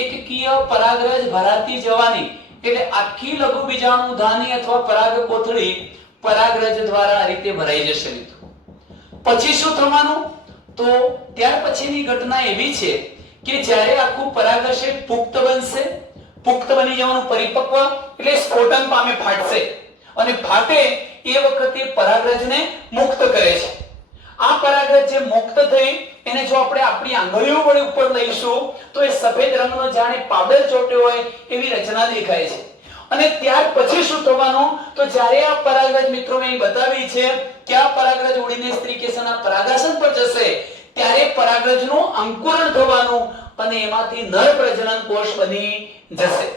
એકકીય પરાગરજ ભરાતી જવાની, એટલે આખી લઘુ બીજાણુ ધાની અથવા પરાગ કોથળી પરાગરજ દ્વારા આ રીતે ભરાઈ જશે મિત્રો. પછી શું થવાનું? તો ત્યાર પછીની ઘટના એવી છે કે જ્યારે આખું પરાગાશય પુખ્ત બનશે, પુખ્ત બની જવાનું, પરિપક્વ એટલે સ્ફોટન પામે, ફાટશે, અને ફાટે એ વખતે પરાગરજને મુક્ત કરે છે. આ પરાગરજ જે મુક્ત થઈ એને જો આપણે આપણી આંગળીઓ વડે ઉપર લઈશું તો એ સફેદ રંગનો જાણે પાવડર ચોટ્યો હોય એવી રચના દેખાય છે. અને ત્યાર પછી શું થવાનું, તો જ્યારે આ પરાગરજ મિત્રો મેં બતાવી છે કે આ પરાગરજ ઉડીને સ્ત્રીકેસરના પરાગાસન પર જશે ત્યારે પરાગરજનું અંકુરણ થવાનું અને એમાંથી નર પ્રજનન કોષ બની જશે.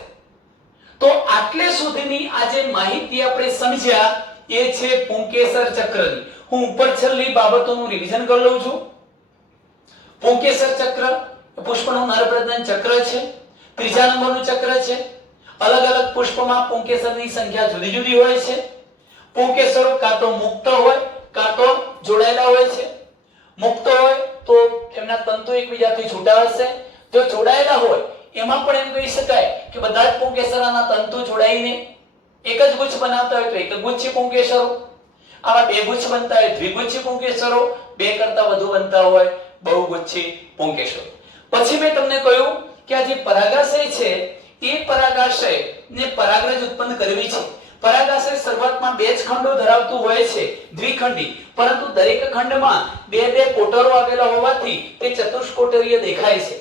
તો આટલે સુધીની આ જે માહિતી આપણે સમજ્યા એ છે પુંકેસર ચક્રની. હું ઉપર છેલ્લી બાબતોનું રિવિઝન કરી લઉં છું. પુંકેસર ચક્ર પુષ્પનું નર પ્રજનન ચક્ર છે. ત્રીજા નંબરનું ચક્ર છે. અલગ અલગ પુષ્પમાં પુંકેસરની સંખ્યા જુદી જુદી હોય છે. પુંકેસરો કાં તો મુક્ત હોય કાં તો જોડાયેલા હોય છે. મુક્ત હોય તો એમના તંતુ એકબીજાથી છૂટા હશે. જો જોડાયેલા હોય એમાં પણ એમ કહી શકાય કે બધા જ પુંકેસરના તંતુ જોડાઈને એક જ ગુચ્છ બનાવતા હોય તો એક ગુચ્છી પુંકેસરો, આવા બે ગુચ્છ બનતા હોય દ્વિગુચ્છી પુંકેસરો, બે કરતા વધુ બનતા હોય બહુગુચ્છી પુંકેસરો. પછી મેં તમને કહ્યું કે આ જે પરાગાશય છે એ પરાગાશય ને પરાગરજ ઉત્પન્ન કરવી છે. પરાગાશય શરૂઆતમાં બે જ ખંડો ધરાવતું હોય છે, દ્વિખંડી, પરંતુ દરેક ખંડમાં બે બે કોટરો આવેલા હોવાથી તે ચતુષ્કોટરીય દેખાય છે.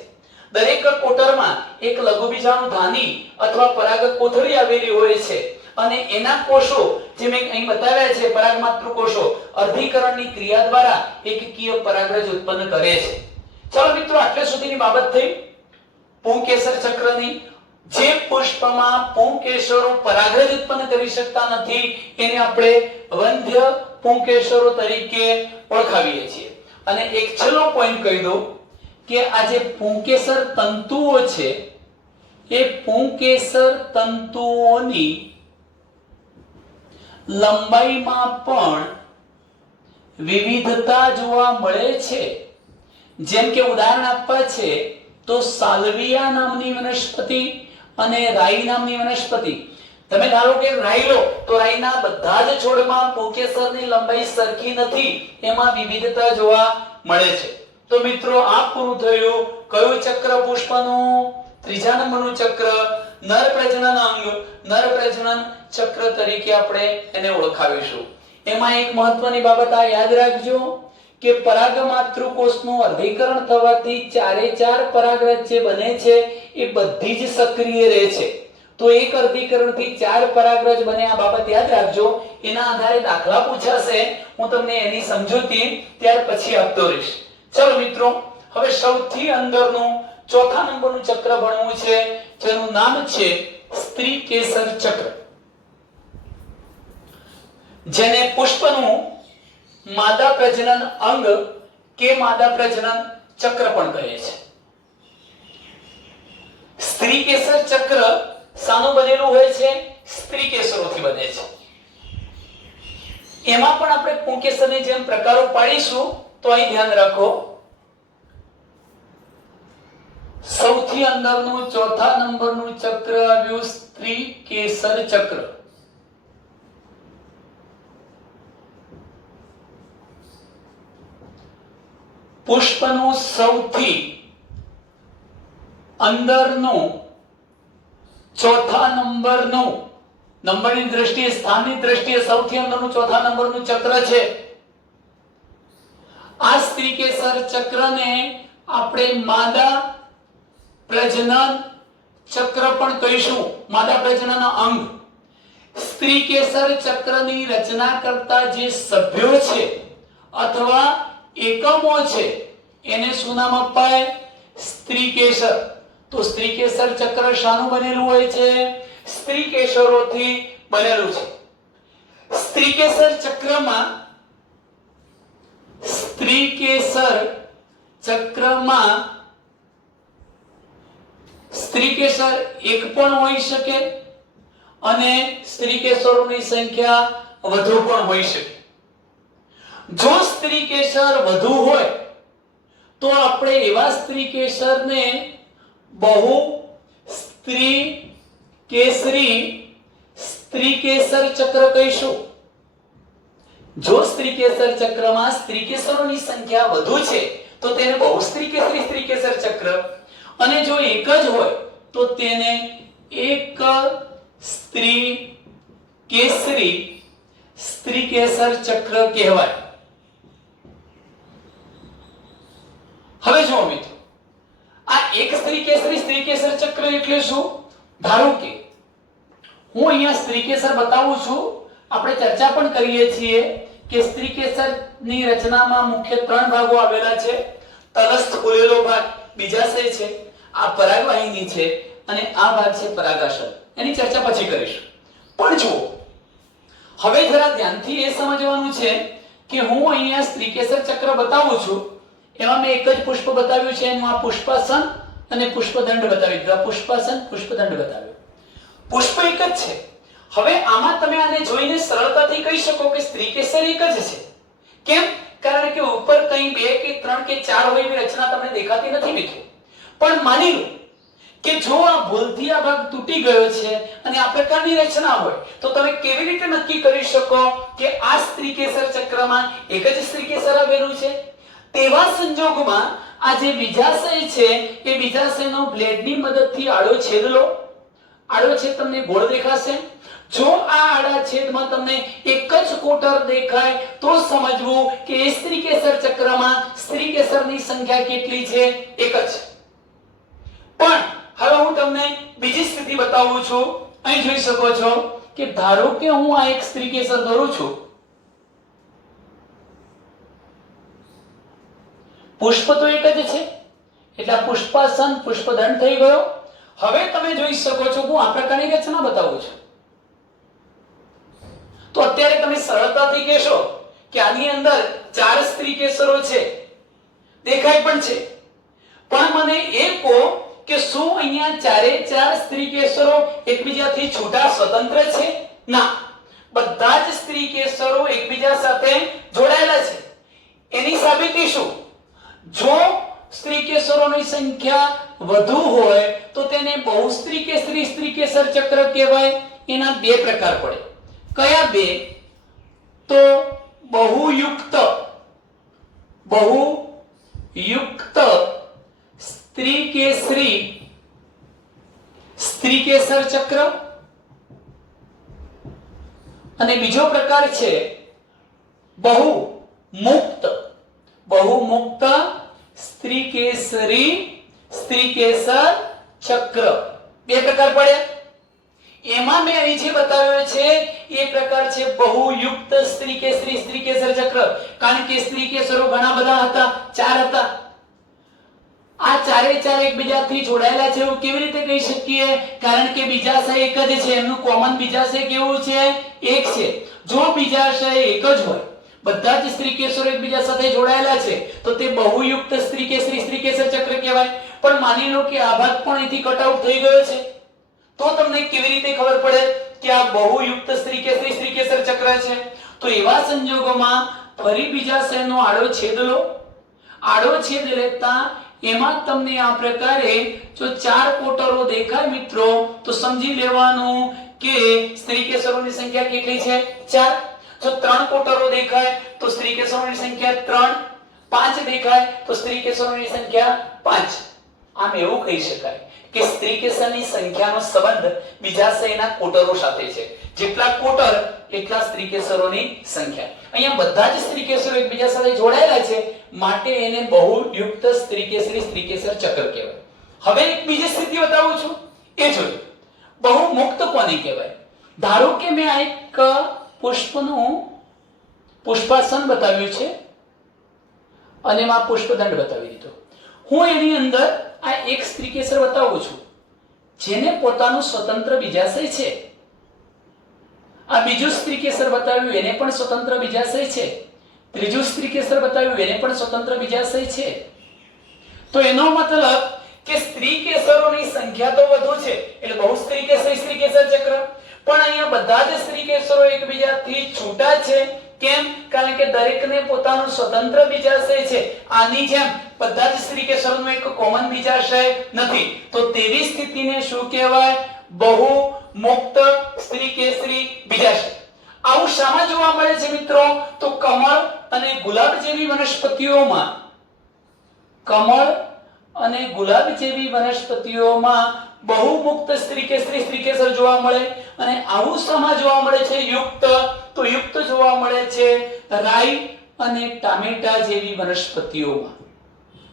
દરેક કોટરમાં એક લઘુબીજાણુ ધાની અથવા પરાગક કોથળી આવેલી હોય છે અને એના કોષો જે મેં અહીં બતાવ્યા છે પરાગમાતૃ કોષો અર્ધીકરણની ક્રિયા દ્વારા એકકીય પરાગરજ ઉત્પન્ન કરે છે. ચાલો મિત્રો, આટલે સુધીની બાબત થઈ પુંકેસર ચક્રની. જે પુષ્પમાં પુંકેસરો પરાગરજ ઉત્પન્ન કરી શકતા નથી એને આપણે વંધ્ય પુંકેસરો તરીકે ઓળખાવીએ છીએ. અને એક છેલ્લો પોઈન્ટ કહી દઉં કે આ જે પુંકેસર તંતુઓ છે એ પુંકેસર તંતુઓની લંબાઈમાં પણ વિવિધતા જોવા મળે છે. જેમ કે ઉદાહરણ આપવા છે તો સાલ્વિયા નામની વનસ્પતિ અને રાઈ નામની વનસ્પતિ. તમે ધારો કે રાઈ લો તો રાઈના બધા જ છોડમાં પુંકેસરની લંબાઈ સરખી નથી, એમાં વિવિધતા જોવા મળે છે. તો મિત્રો આ પૂરું થયું કયું ચક્ર પુષ્પનું? ત્રીજા નંબરનું ચક્ર, નર પ્રજનન અંગ, નર પ્રજનન ચક્ર તરીકે આપણે એને ઓળખાવીશું. એમાં એક મહત્વની બાબત આ યાદ રાખજો કે પરાગમાતૃ કોષનું અર્ધીકરણ થવાથી ચારે ચાર પરાગરજ જે બને છે એ બધી જ સક્રિય રહે છે. તો એક અર્ધીકરણથી ચાર પરાગરજ બને, આ બાબત યાદ રાખજો. એના આધારે દાખલા પૂછાશે, હું તમને એની સમજૂતી ત્યાર પછી આપતો રહીશ. ચલો મિત્રો, હવે સૌથી અંદરનું ચોથા નંબરનું ચક્ર ભણવું છે જેનું નામ છે સ્ત્રીકેસર ચક્ર, જેને પુષ્પનું માદા પ્રજનન અંગ કે માદા પ્રજનન ચક્ર પણ કહે છે. સ્ત્રીકેસર ચક્ર શાનું બનેલું હોય છે? સ્ત્રીકેસરોથી બને છે. એમાં પણ આપણે પુંકેસરની જેમ પ્રકારો પાડીશું તો અહીં ધ્યાન રાખો. સૌથી અંદરનું ચોથા નંબરનું ચક્ર આવ્યું સ્ત્રીકેસર ચક્ર. પુષ્પનું સૌથી અંદરનું ચોથા નંબરનું, નંબરની દ્રષ્ટિએ, સ્થાનની દ્રષ્ટિએ સૌથી અંદરનું ચોથા નંબરનું ચક્ર છે. આ સ્ત્રીકેસર ચક્રને આપણે માદા પ્રજનન ચક્ર પણ કહીશું, માદા પ્રજનન અંગ. સ્ત્રીકેસર ચક્રની રચના કરતા જે સભ્યો છે અથવા એકમો છે એને શું નામ અપાય? સ્ત્રીકેસર. તો સ્ત્રીકેસર ચક્ર શાનું બનેલું હોય છે? સ્ત્રીકેસરોથી બનેલું છે. સ્ત્રીકેસર ચક્રમાં સ્ત્રીકેસર એક પણ હોઈ શકે અને સ્ત્રીકેસરોની સંખ્યા વધુ પણ હોઈ શકે. જો સ્ત્રીકેસર વધુ હોય તો આપણે એવા સ્ત્રીકેસરને બહુ સ્ત્રીકેસર ચક્ર કહીશું. જો સ્ત્રીકેસર ચક્રમાં સ્ત્રીકેસરોની સંખ્યા વધુ છે તો તેને બહુ સ્ત્રીકેસર ચક્ર, અને જો એક જ હોય તો તેને એક સ્ત્રી કેસરી સ્ત્રી કેસર ચક્ર કહેવાય. હવે જો મિત્રો, આ એક સ્ત્રી કેસર ચક્ર એટલે શું? ધારો કે હું અહીંયા સ્ત્રી કેસર બતાવું છું. આપણે ચર્ચા પણ કરીએ છીએ કે સ્ત્રી કેસરની રચનામાં મુખ્ય 3 ભાગો આવેલા છે. તલસ્થ ખુલેલો ભાગ બીજાશય છે, આ પરાગવાહિની છે અને આ ભાગ છે પરાગાશય. એની ચર્ચા પછી કરીશું. પણ જુઓ, હવે જરા ધ્યાનથી એ સમજવાનું છે કે હું અહીંયા સ્ત્રી કેસર ચક્ર બતાવું છું. એમાં મેં એક જ પુષ્પ બતાવ્યું છે, એનું આ પુષ્પાસન અને પુષ્પદંડ બતાવી દીધો. પુષ્પાસન પુષ્પદંડ બતાવ્યો. પુષ્પ એક જ છે. હવે આમાં તમે આને જોઈને સરળતાથી કહી શકો કે સ્ત્રી કેસર એક જ છે. કેમ? કારણ કે ઉપર કંઈ 2 કે 3 કે 4 હોય એવી રચના તમને દેખાતી નથી મિત્રો. પણ માની લો કે જો આ ભૂલથી આ ભાગ તૂટી ગયો છે અને આ પ્રકારની રચના હોય તો તમે કેવી રીતે નક્કી કરી શકો કે આ સ્ત્રી કેસર ચક્રમાં એક જ સ્ત્રી કેસર આવેલું છે? તેવા સંજોગોમાં આ જે બીજાશય છે એ બીજાશયનો બ્લેડની મદદથી આડો છેદ લો. આડો છેદ તમને ગોળ દેખાશે. જો આ આડા છેદમાં તમને એક જ કોટર દેખાય તો સમજવું કે એ સ્ત્રી કેસર ચક્રમાં સ્ત્રી કેસરની સંખ્યા કેટલી છે? એક જ. પણ હવે હું તમને બીજી સ્થિતિ બતાવું છું. અહીં જોઈ શકો છો કે ધારો કે હું આ એક સ્ત્રી કેસર દોરું છું. પુષ્પ તો એક જ છે એટલે પુષ્પાસન પુષ્પદંડ થઈ ગયો. હવે તમે જોઈ શકો છો હું આ પ્રકારની રચના બતાવું છું. તો અત્યારે તમે સરળતાથી કહેશો કે આની અંદર 4 સ્ત્રી કેસરો છે, દેખાય પણ છે. પણ મને એ કહો કે શું અહીંયા 4 સ્ત્રી કેસરો એકબીજાથી છૂટા સ્વતંત્ર છે? ના, બધા જ સ્ત્રી કેસરો એકબીજા સાથે જોડાયેલા છે. એની સાબિતી શું? જો સ્ત્રી કેસરોની સંખ્યા વધુ હોય તો તેને બહુસ્ત્રી કેસરી સ્ત્રી કેસર ચક્ર કહેવાય. એના 2 પ્રકાર પડે. કયા 2? તો બહુયુક્ત સ્ત્રી કેસર ચક્ર અને બીજો પ્રકાર છે બહુમુક્ત સ્ત્રી કેસર ચક્ર. 2 પ્રકાર પડ્યા. એમાં મેં અહીં જે બતાવ્યો છે એ પ્રકાર છે બહુયુક્ત સ્ત્રી કેસર ચક્ર. કારણ કે સ્ત્રી કેસરો ઘણા બધા હતા, 4 હતા. આ 4 એકબીજાથી જોડાયેલા છે એવું કેવી રીતે કહી શકીએ? કારણ કે બીજાશય એક જ છે. એમનું કોમન બીજાશય કેવું છે? એક છે. જો બીજાશય એક જ હોય, બધા જ સ્ત્રી કેસરો એકબીજા સાથે જોડાયેલા છે તો તે બહુયુક્ત સ્ત્રી કેસર ચક્ર કહેવાય. પણ માની લો કે આ ભાગ પણ અહીંથી કટ આઉટ થઈ ગયો છે તો તમને કેવી રીતે ખબર પડે કે આ બહુયુક્ત સ્ત્રી કેસર ચક્ર છે? તો એવા સંજોગોમાં ફરી બીજાશયનો આડો છેદ લો. આડો છેદ લેતા એમાં તમને આ પ્રકારે જો 4 કોટરો દેખાય મિત્રો તો સમજી લેવાનું કે સ્ત્રી કેસરોની સંખ્યા કેટલી છે? 4. જો 3 કોટરો દેખાય તો સ્ત્રી કેસરોની સંખ્યા 3. 5 દેખાય તો સ્ત્રી કેસરોની સંખ્યા 5. આમ એવું કહી શકાય કે સ્ત્રી કેસરની સંખ્યાનો સંબંધ બીજાશયના કોટરો સાથે છે. જેટલા કોટર એટલા સ્ત્રી કેસરોની સંખ્યા. અહીંયા બધા જ સ્ત્રી કેસરો એકબીજા સાથે જોડાયેલા છે માટે એને બહુયુક્ત સ્ત્રી કેસર ચક્ર કહેવાય. હવે એક બીજી સ્થિતિ બતાવું છું, એ જોજો. બહુમુક્ત કોને કહેવાય? ધારો કે મેં આ એક પુષ્પનું પુષ્પાસન બતાવ્યું છે અને એમાં પુષ્પદંડ બતાવી દીધો. હું એની અંદર આ એક સ્ત્રી કેસર બતાવું છું જેને પોતાનું સ્વતંત્ર બીજાશય છે. આ બીજું સ્ત્રી કેસર બતાવ્યું એને પણ સ્વતંત્ર બીજાશય છે. ત્રીજું સ્ત્રી કેસર બતાવ્યું એને પણ સ્વતંત્ર બીજાશય છે. તો એનો મતલબ કે સ્ત્રી કેસરોની સંખ્યા તો વધુ છે એટલે બહુસ્ત્રી સ્ત્રી કેસર ચક્ર. પણ અહીંયા બધા જ સ્ત્રી કેસરો એકબીજાથી છૂટા છે. કેમ? કારણ કે દરેકને પોતાનું સ્વતંત્ર બીજાશય છે. આની જેમ બધા જ સ્ત્રી કેસરોનું એક કોમન બીજાશય નથી. તો તેવી સ્થિતિને શું કહેવાય? બહુમુક્ત સ્ત્રી બીજાશય. આવું શામાં જોવા મળે છે મિત્રો? તો કમળ અને ગુલાબ જેવી વનસ્પતિઓમાં બહુમુક્ત સ્ત્રીકેસરી સ્ત્રીકેસર જોવા મળે અને આવું શામાં જોવા મળે છે યુક્ત તો યુક્ત જોવા મળે છે રાઈ અને ટામેટા જેવી વનસ્પતિઓમાં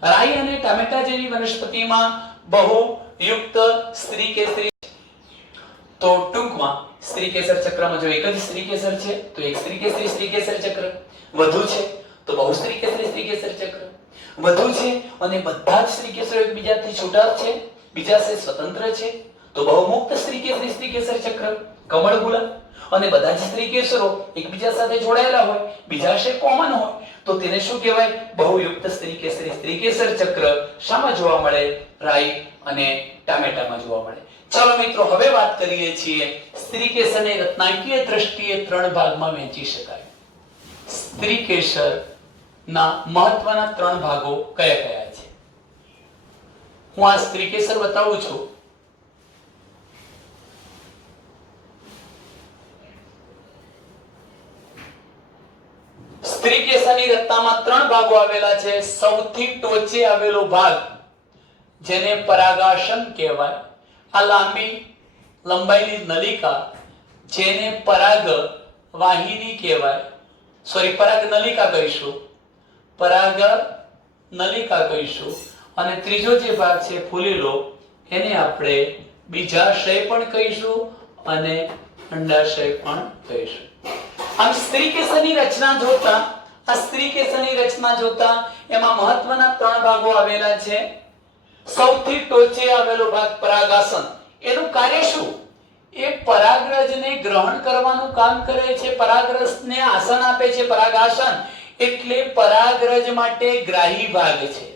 રાઈ અને ટામેટા જેવી વનસ્પતિમાં બહુયુક્ત સ્ત્રીકેસરી તો ટૂંકમાં સ્ત્રીકેસર ચક્રમાં જો એક જ સ્ત્રીકેસર છે તો એક સ્ત્રીકેસરી સ્ત્રીકેસર ચક્ર વધુ છે તો બહુ સ્ત્રીકેસરી સ્ત્રીકેસર ચક્ર વધુ છે અને બધા જ સ્ત્રીકેસરો એકબીજાથી છૂટા છે બીજા સે સ્વતંત્ર છે તો બહુમુક્ત સ્ત્રીકેસરી સ્ત્રીકેસર ચક્ર કમળગુલા અને બધા જ સ્ત્રીકેસરો એકબીજા સાથે જોડાયેલા હોય બીજા સે કોમન હોય તો તેને શું કહેવાય બહુયુક્ત સ્ત્રીકેસરી સ્ત્રીકેસર ચક્ર શામાં જોવા મળે રાઈ અને ટામેટામાં જોવા મળે ચાલો મિત્રો હવે વાત કરીએ છીએ સ્ત્રીકેસરને રત્નાકીય દ્રષ્ટિએ ત્રણ ભાગમાં વહેંચી શકાય સ્ત્રીકેસર ના મહત્વના ત્રણ ભાગો કયા કયા છે હું આ સ્ત્રીકેસર બતાવું છું સ્ત્રીકેસરની રચનામાં ત્રણ ભાગો આવેલા છે સૌથી ટોચે આવેલો ભાગ જેને પરાગાસન કહેવાય આ લાંબી લંબાઈની નલિકા જેને પરાગ વાહિની કહેવાય પરાગ નલિકા કહીશું પરાગ નલિકા કહીશું અને ત્રીજો જે ભાગ છે ફૂલેલો એને આપણે બીજાશય પણ કહીશું અને અંડાશય પણ કહીશું આમ સ્ત્રીકેસરની રચના જોતા એમાં મહત્વના ત્રણ ભાગો આવેલા છે સૌથી ટોચે આવેલો ભાગ પરાગાસન એનું કાર્ય શું એ પરાગરજને ગ્રહણ કરવાનું કામ કરે છે પરાગરજને આસન આપે છે પરાગાસન એટલે પરાગરજ માટે ગ્રાહી ભાગ છે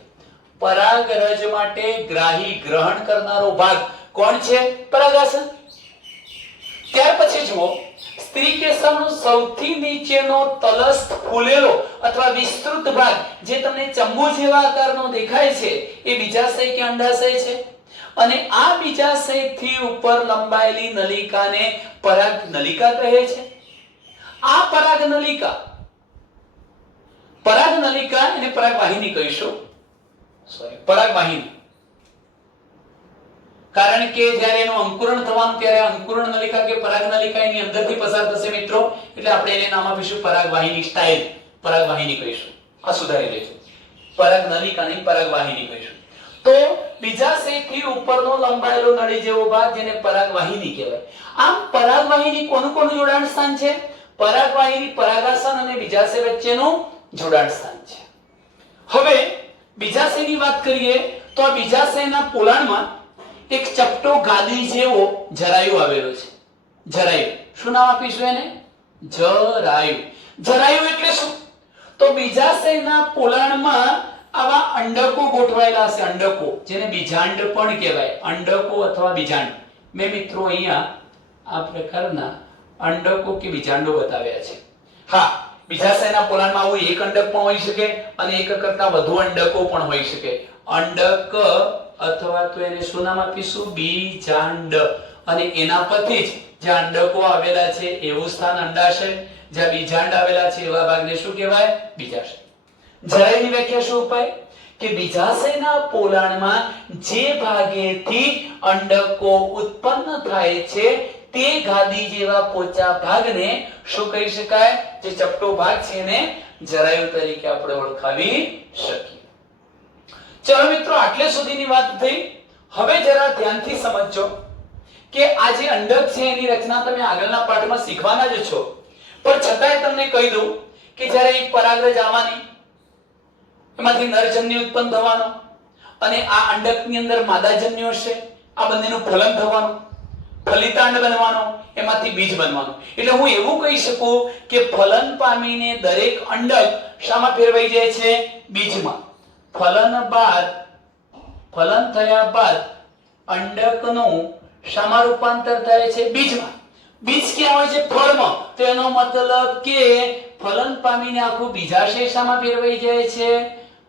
પરાગરજ માટે ગ્રાહી ગ્રહણ કરનારો ભાગ કોણ છે પરાગાસન ત્યાર પછી જુઓ સ્ત્રીકેસરનો સૌથી નીચેનો તલસ્થ ફૂલેલો અથવા વિસ્તૃત ભાગ જે તમને ચંબુ જેવા આકારનો દેખાય છે એ બીજાશય કે અંડાશય છે અને આ બીજાશયથી ઉપર લંબાયેલી નલિકાને પરાગ નલિકા કહે છે આ પરાગ નલિકા એને પરાગ વાહિની કહીશું પરાગ વાહિની કારણ કે જ્યારે એનું અંકુરણ થવાનું ત્યારે અંકુરણ નલિકા કે પરાગ નલિકા એની અંદરથી પસાર થશે મિત્રો એટલે આપણે એને નામ આપીશું પરાગ વાહિની સ્ટાઇલ પરાગ વાહિની કહીશું આ સુધારી લેજો પરાગ નલિકા નહીં પરાગ વાહિની કહીશું તો બીજાશયથી ઉપરનો લંબાયેલો નળી જેવો ભાગ જેને પરાગ વાહિની કહેવાય આમ પરાગ વાહિની કોનું જોડાણ સ્થાન છે પરાગ વાહિની પરાગાસન અને બીજાશય વચ્ચેનું જોડાણ સ્થાન છે હવે બીજાશયની વાત કરીએ તો આ બીજાશયના પોલાણમાં એક ચપટો ગાદી જેવો જરાયુ આવેલો છે જરાયુ શું નામ આપીશું એને જરાયુ એટલે શું તો બીજાશયના પોલાણમાં આવા અંડકો ગોઠવાયેલા છે અંડકો જેને બીજાંડ પણ કહેવાય અંડકો અથવા બીજાંડ મેં મિત્રો અહીંયા આ પ્રકારના અંડકો કે બીજાંડો બતાવ્યા છે હા બીજાશયના પોલાણમાં આવું એક અંડક પણ હોઈ શકે અને એક કરતા વધુ અંડકો પણ હોઈ શકે અંડક અથવા તો એને શું નામ આપીશું બીજાંડ અને એના પરથી જ જ્યાં અંડકો આવેલા છે એવું સ્થાન અંડાશય જ્યાં બીજાંડ આવેલા છે એવા ભાગને શું કહેવાય બીજાશય જરાયની વ્યાખ્યા શું અપાય કે બીજાશયના પોલાણમાં જે ભાગેથી અંડકો ઉત્પન્ન થાય છે તે ગાદી જેવા પોચા ભાગને શું કહી શકાય જે ચપટો ભાગ છે એને જરાયુ તરીકે આપણે ઓળખાવી શકીએ ચલો મિત્રો આટલે સુધીની વાત થઈ હવે જરા ધ્યાનથી સમજજો કે આ જે અંડક છે એની રચના તમે આગળના પાઠમાં શીખવાના જ છો પણ છતાંય તમને કહી દઉં કે જ્યારે એક પરાગરજ આવવાની એમાંથી નરજન્યુ ઉત્પન્ન થવાનો અને આ અંડકની અંદર માદાજન્યુ હશે આ બંનેનું ફલન થવાનું ફલિતાંડ બનવાનો એમાંથી બીજ બનવાનું એટલે હું એવું કહી શકું કે ફલન પામીને દરેક અંડક શામાં ફેરવાઈ જાય છે બીજમાં ફલન થયા બાદ અંડકનું શામાં રૂપાંતર થાય છે બીજમાં બીજ ક્યાં હોય છે ફળમાં તો એનો મતલબ કે ફલન પામીને આખું બીજાશય શામાં ફેરવાઈ જાય છે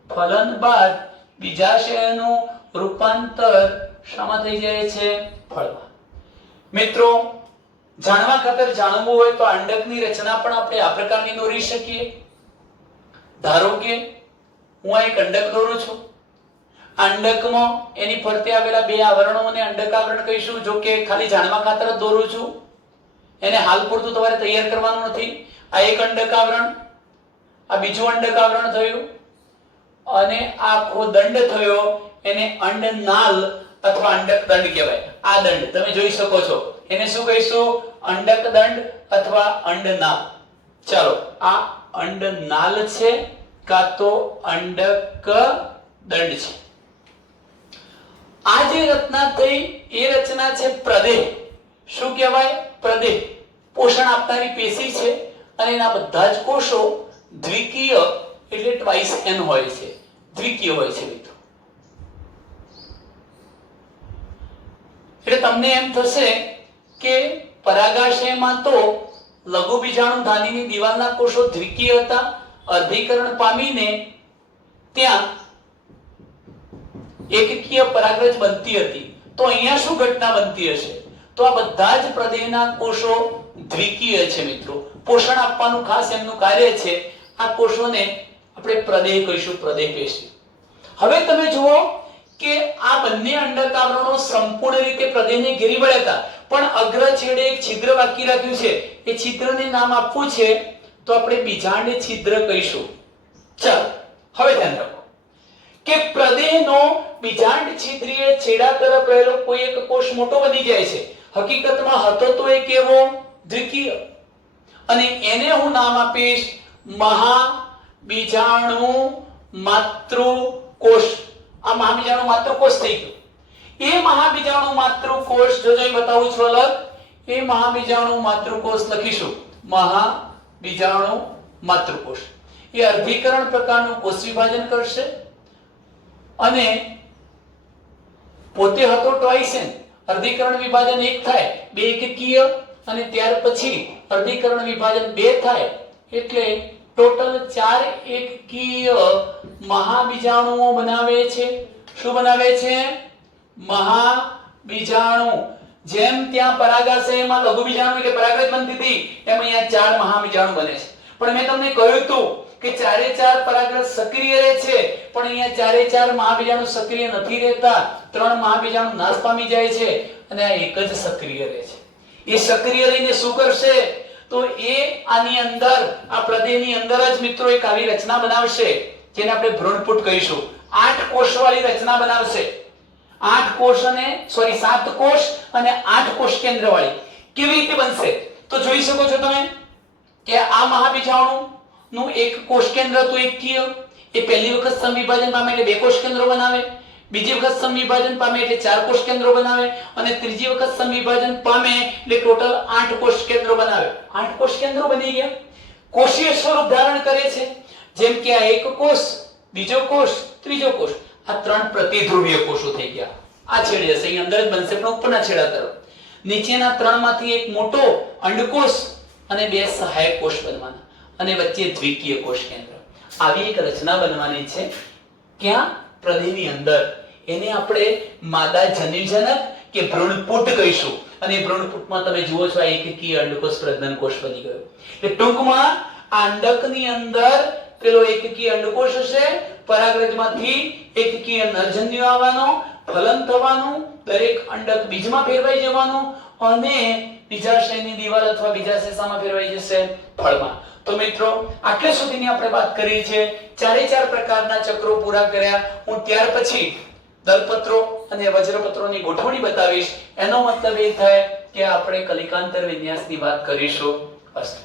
ફલન બાદ બીજાશયનું રૂપાંતર શામાં થઈ જાય છે ફળમાં મિત્રો જાણવા ખાતર જાણવું હોય તો અંડકની રચના પણ આપણે આ પ્રકારની દોરી શકીએ ધારો કે હું આ એક અંડક દોરું છું અંડકમાં એની ફરતે આવેલા બે આવરણોને અંડકાવરણ કહીશું. જો કે ખાલી જાણવા ખાતર જ દોરું છું, એને હાલ પૂરતું તમારે તૈયાર કરવાનું નથી. આ એક અંડકાવરણ, આ બીજું અંડકાવરણ થયું અને આ આખો દંડ થયો, એને અંડનાલ અથવા અંડક દંડ કહેવાય. આ દંડ તમે જોઈ શકો છો, એને શું કહીશું? અંડક દંડ અથવા અંડનાલ. ચાલો, આ અંડનાલ છે કાં તો અંડક દંડ છે. આ જે રચના થઈ એ રચના છે પ્રદેહ. શું કહેવાય? પ્રદેહ. પોષણ આપનારી પેશી છે અને એના બધા જ કોષો દ્વિકીય એટલે ટ્વાઇસ એન હોય છે, દ્વિકીય હોય છે મિત્રો. એટલે તમને એમ થશે કે પરાગાશયમાં તો લઘુ બીજાણુ ધાનીની દિવાલના કોષો દ્વિકીય હતા, અર્ધીકરણ પામીને ત્યાં એકકીય પરાગરજ બનતી હતી. તો અહીંયા શું ઘટના બનતી હશે? તો આ બધા જ પ્રદેહના કોષો દ્વિકીય છે મિત્રો. પોષણ આપવાનું ખાસ એમનું કાર્ય છે. આ કોષોને આપણે પ્રદેહ કહીશું, પ્રદેહ પેશી. હવે તમે જુઓ કે આ બંને અંડકાવરણો સંપૂર્ણ રીતે પ્રદેહને ઘેરી વળ્યા હતા, પણ અગ્ર છેડે એક છિદ્ર બાકી રાખ્યું છે. એ છિદ્રને નામ આપવું છે તો આપણે બીજાંડ છિદ્ર કહીશું. ચાલો હવે ધ્યાન રાખો કે પ્રદેહનો બીજાંડ છિદ્રીય છેડા તરફ રહેલો કોઈ એક કોષ મોટો બની જાય છે. હકીકતમાં હતો તો એ કેવો? દ્વિકીય. અને એને હું નામ આપીશ મહાબીજાણુ માતૃકોષ. આ મહાબીજાણુ માતૃકોષ થઈ ગયો. એ મહાબીજાણુ માતૃકોષ જોજો અહીં બતાવું છું અલગ. એ મહાબીજાણુ માતૃકોષ લખીશું, મહાબીજાણુ માતૃકોષ. એ અર્ધીકરણ પ્રકારનું કોષ વિભાજન કરશે અને પોતે હતો ટ્વાઇસેન. અર્ધીકરણ વિભાજન એક થાય, બે એકકીય, અને ત્યાર પછી અર્ધીકરણ વિભાજન બે થાય, એટલે ટોટલ 4 એકકીય મહાબીજાણુઓ બનાવે છે. શું બનાવે છે? મહાબીજાણુ. જેમ ત્યાં પરાગાશયમાં લઘુ બીજાણુ એટલે પરાગરજ બનતી હતી, એમ અહીંયા 4 મહાબીજાણુ બને છે. પણ મેં તમને કહ્યું હતું કે 4 પરાગરજ સક્રિય રહે છે, પણ અહીંયા 4 મહાબીજાણુ સક્રિય નથી રહેતા. 3 મહાબીજાણુ નાશ પામી જાય છે અને આ એક જ સક્રિય રહે છે. એ સક્રિય રહીને શું કરશે? તો એ આની અંદર, આ પ્રદેહની અંદર જ મિત્રો એક આવી રચના બનાવશે જેને આપણે ભ્રૂણપુટ કહીશું. 8 કોષવાળી રચના બનાવશે. 8 કોષ અને 7 કોષ અને 8 કોષ કેન્દ્રવાળી. કેવી રીતે બનશે? તો જોઈ શકો છો તમે કે આ મહાબીજાણુ નું એક કોષ કેન્દ્ર તો એકકીય, એ પહેલી વખત સમવિભાજન પામે એટલે 2 કોષ કેન્દ્રો બનાવે, બીજી વખત સમવિભાજન પામે એટલે 4 કોષ કેન્દ્રો બનાવે, અને ત્રીજી વખત સમવિભાજન પામે એટલે ટોટલ 8 કોષ કેન્દ્રો બનાવે. 8 કોષ કેન્દ્રો બની ગયા. કોષીય સ્વરૂપ ધારણ કરે છે. જેમ કે આ એક કોષ, બીજો કોષ, ત્રીજો કોષ. આ 3 પ્રતિધ્રુવીય કોષો થઈ ગયા. આ છેડે હશે, અહીં અંદર જ બનશે પણ ઉપરના છેડા તરફ. નીચેના 3 માંથી એક મોટો અંડકોષ અને 2 સહાયક કોષ બનવાના, અને વચ્ચે દ્વિકીય કોષ કેન્દ્ર. આવી એક રચના બનવાની છે. ક્યાં? પ્રદેહની અંદર. એને આપણે માદા જન્યુજનક કે ભ્રૂણપુટ કહીશું. અને ભ્રૂણપુટમાં તમે જુઓ છો આ એકકીય અંડકોષ પ્રજનન કોષ બની ગયો. એટલે ટૂંકમાં આ અંડકની અંદર પેલો એકકીય અંડકોષ હશે, પરાગરજમાંથી એકકીય નરજન્યુ આવવાનો, ફલન થવાનું, દરેક અંડક બીજમાં ફેરવાઈ જવાનું અને બીજાશયની દિવાલ અથવા બીજાશયમાં ફેરવાઈ જશે ફળમાં. તો મિત્રો આટલે સુધીની આપણે વાત કરી છે. 4 પ્રકારના ચક્રો પૂરા કર્યા. હું ત્યાર પછી દલપત્રો અને વજ્રપત્રોની ગોઠવણી બતાવીશ. એનો મતલબ એ થાય કે આપણે કલિકાંતર વિન્યાસની વાત કરીશું. અસ્તુ.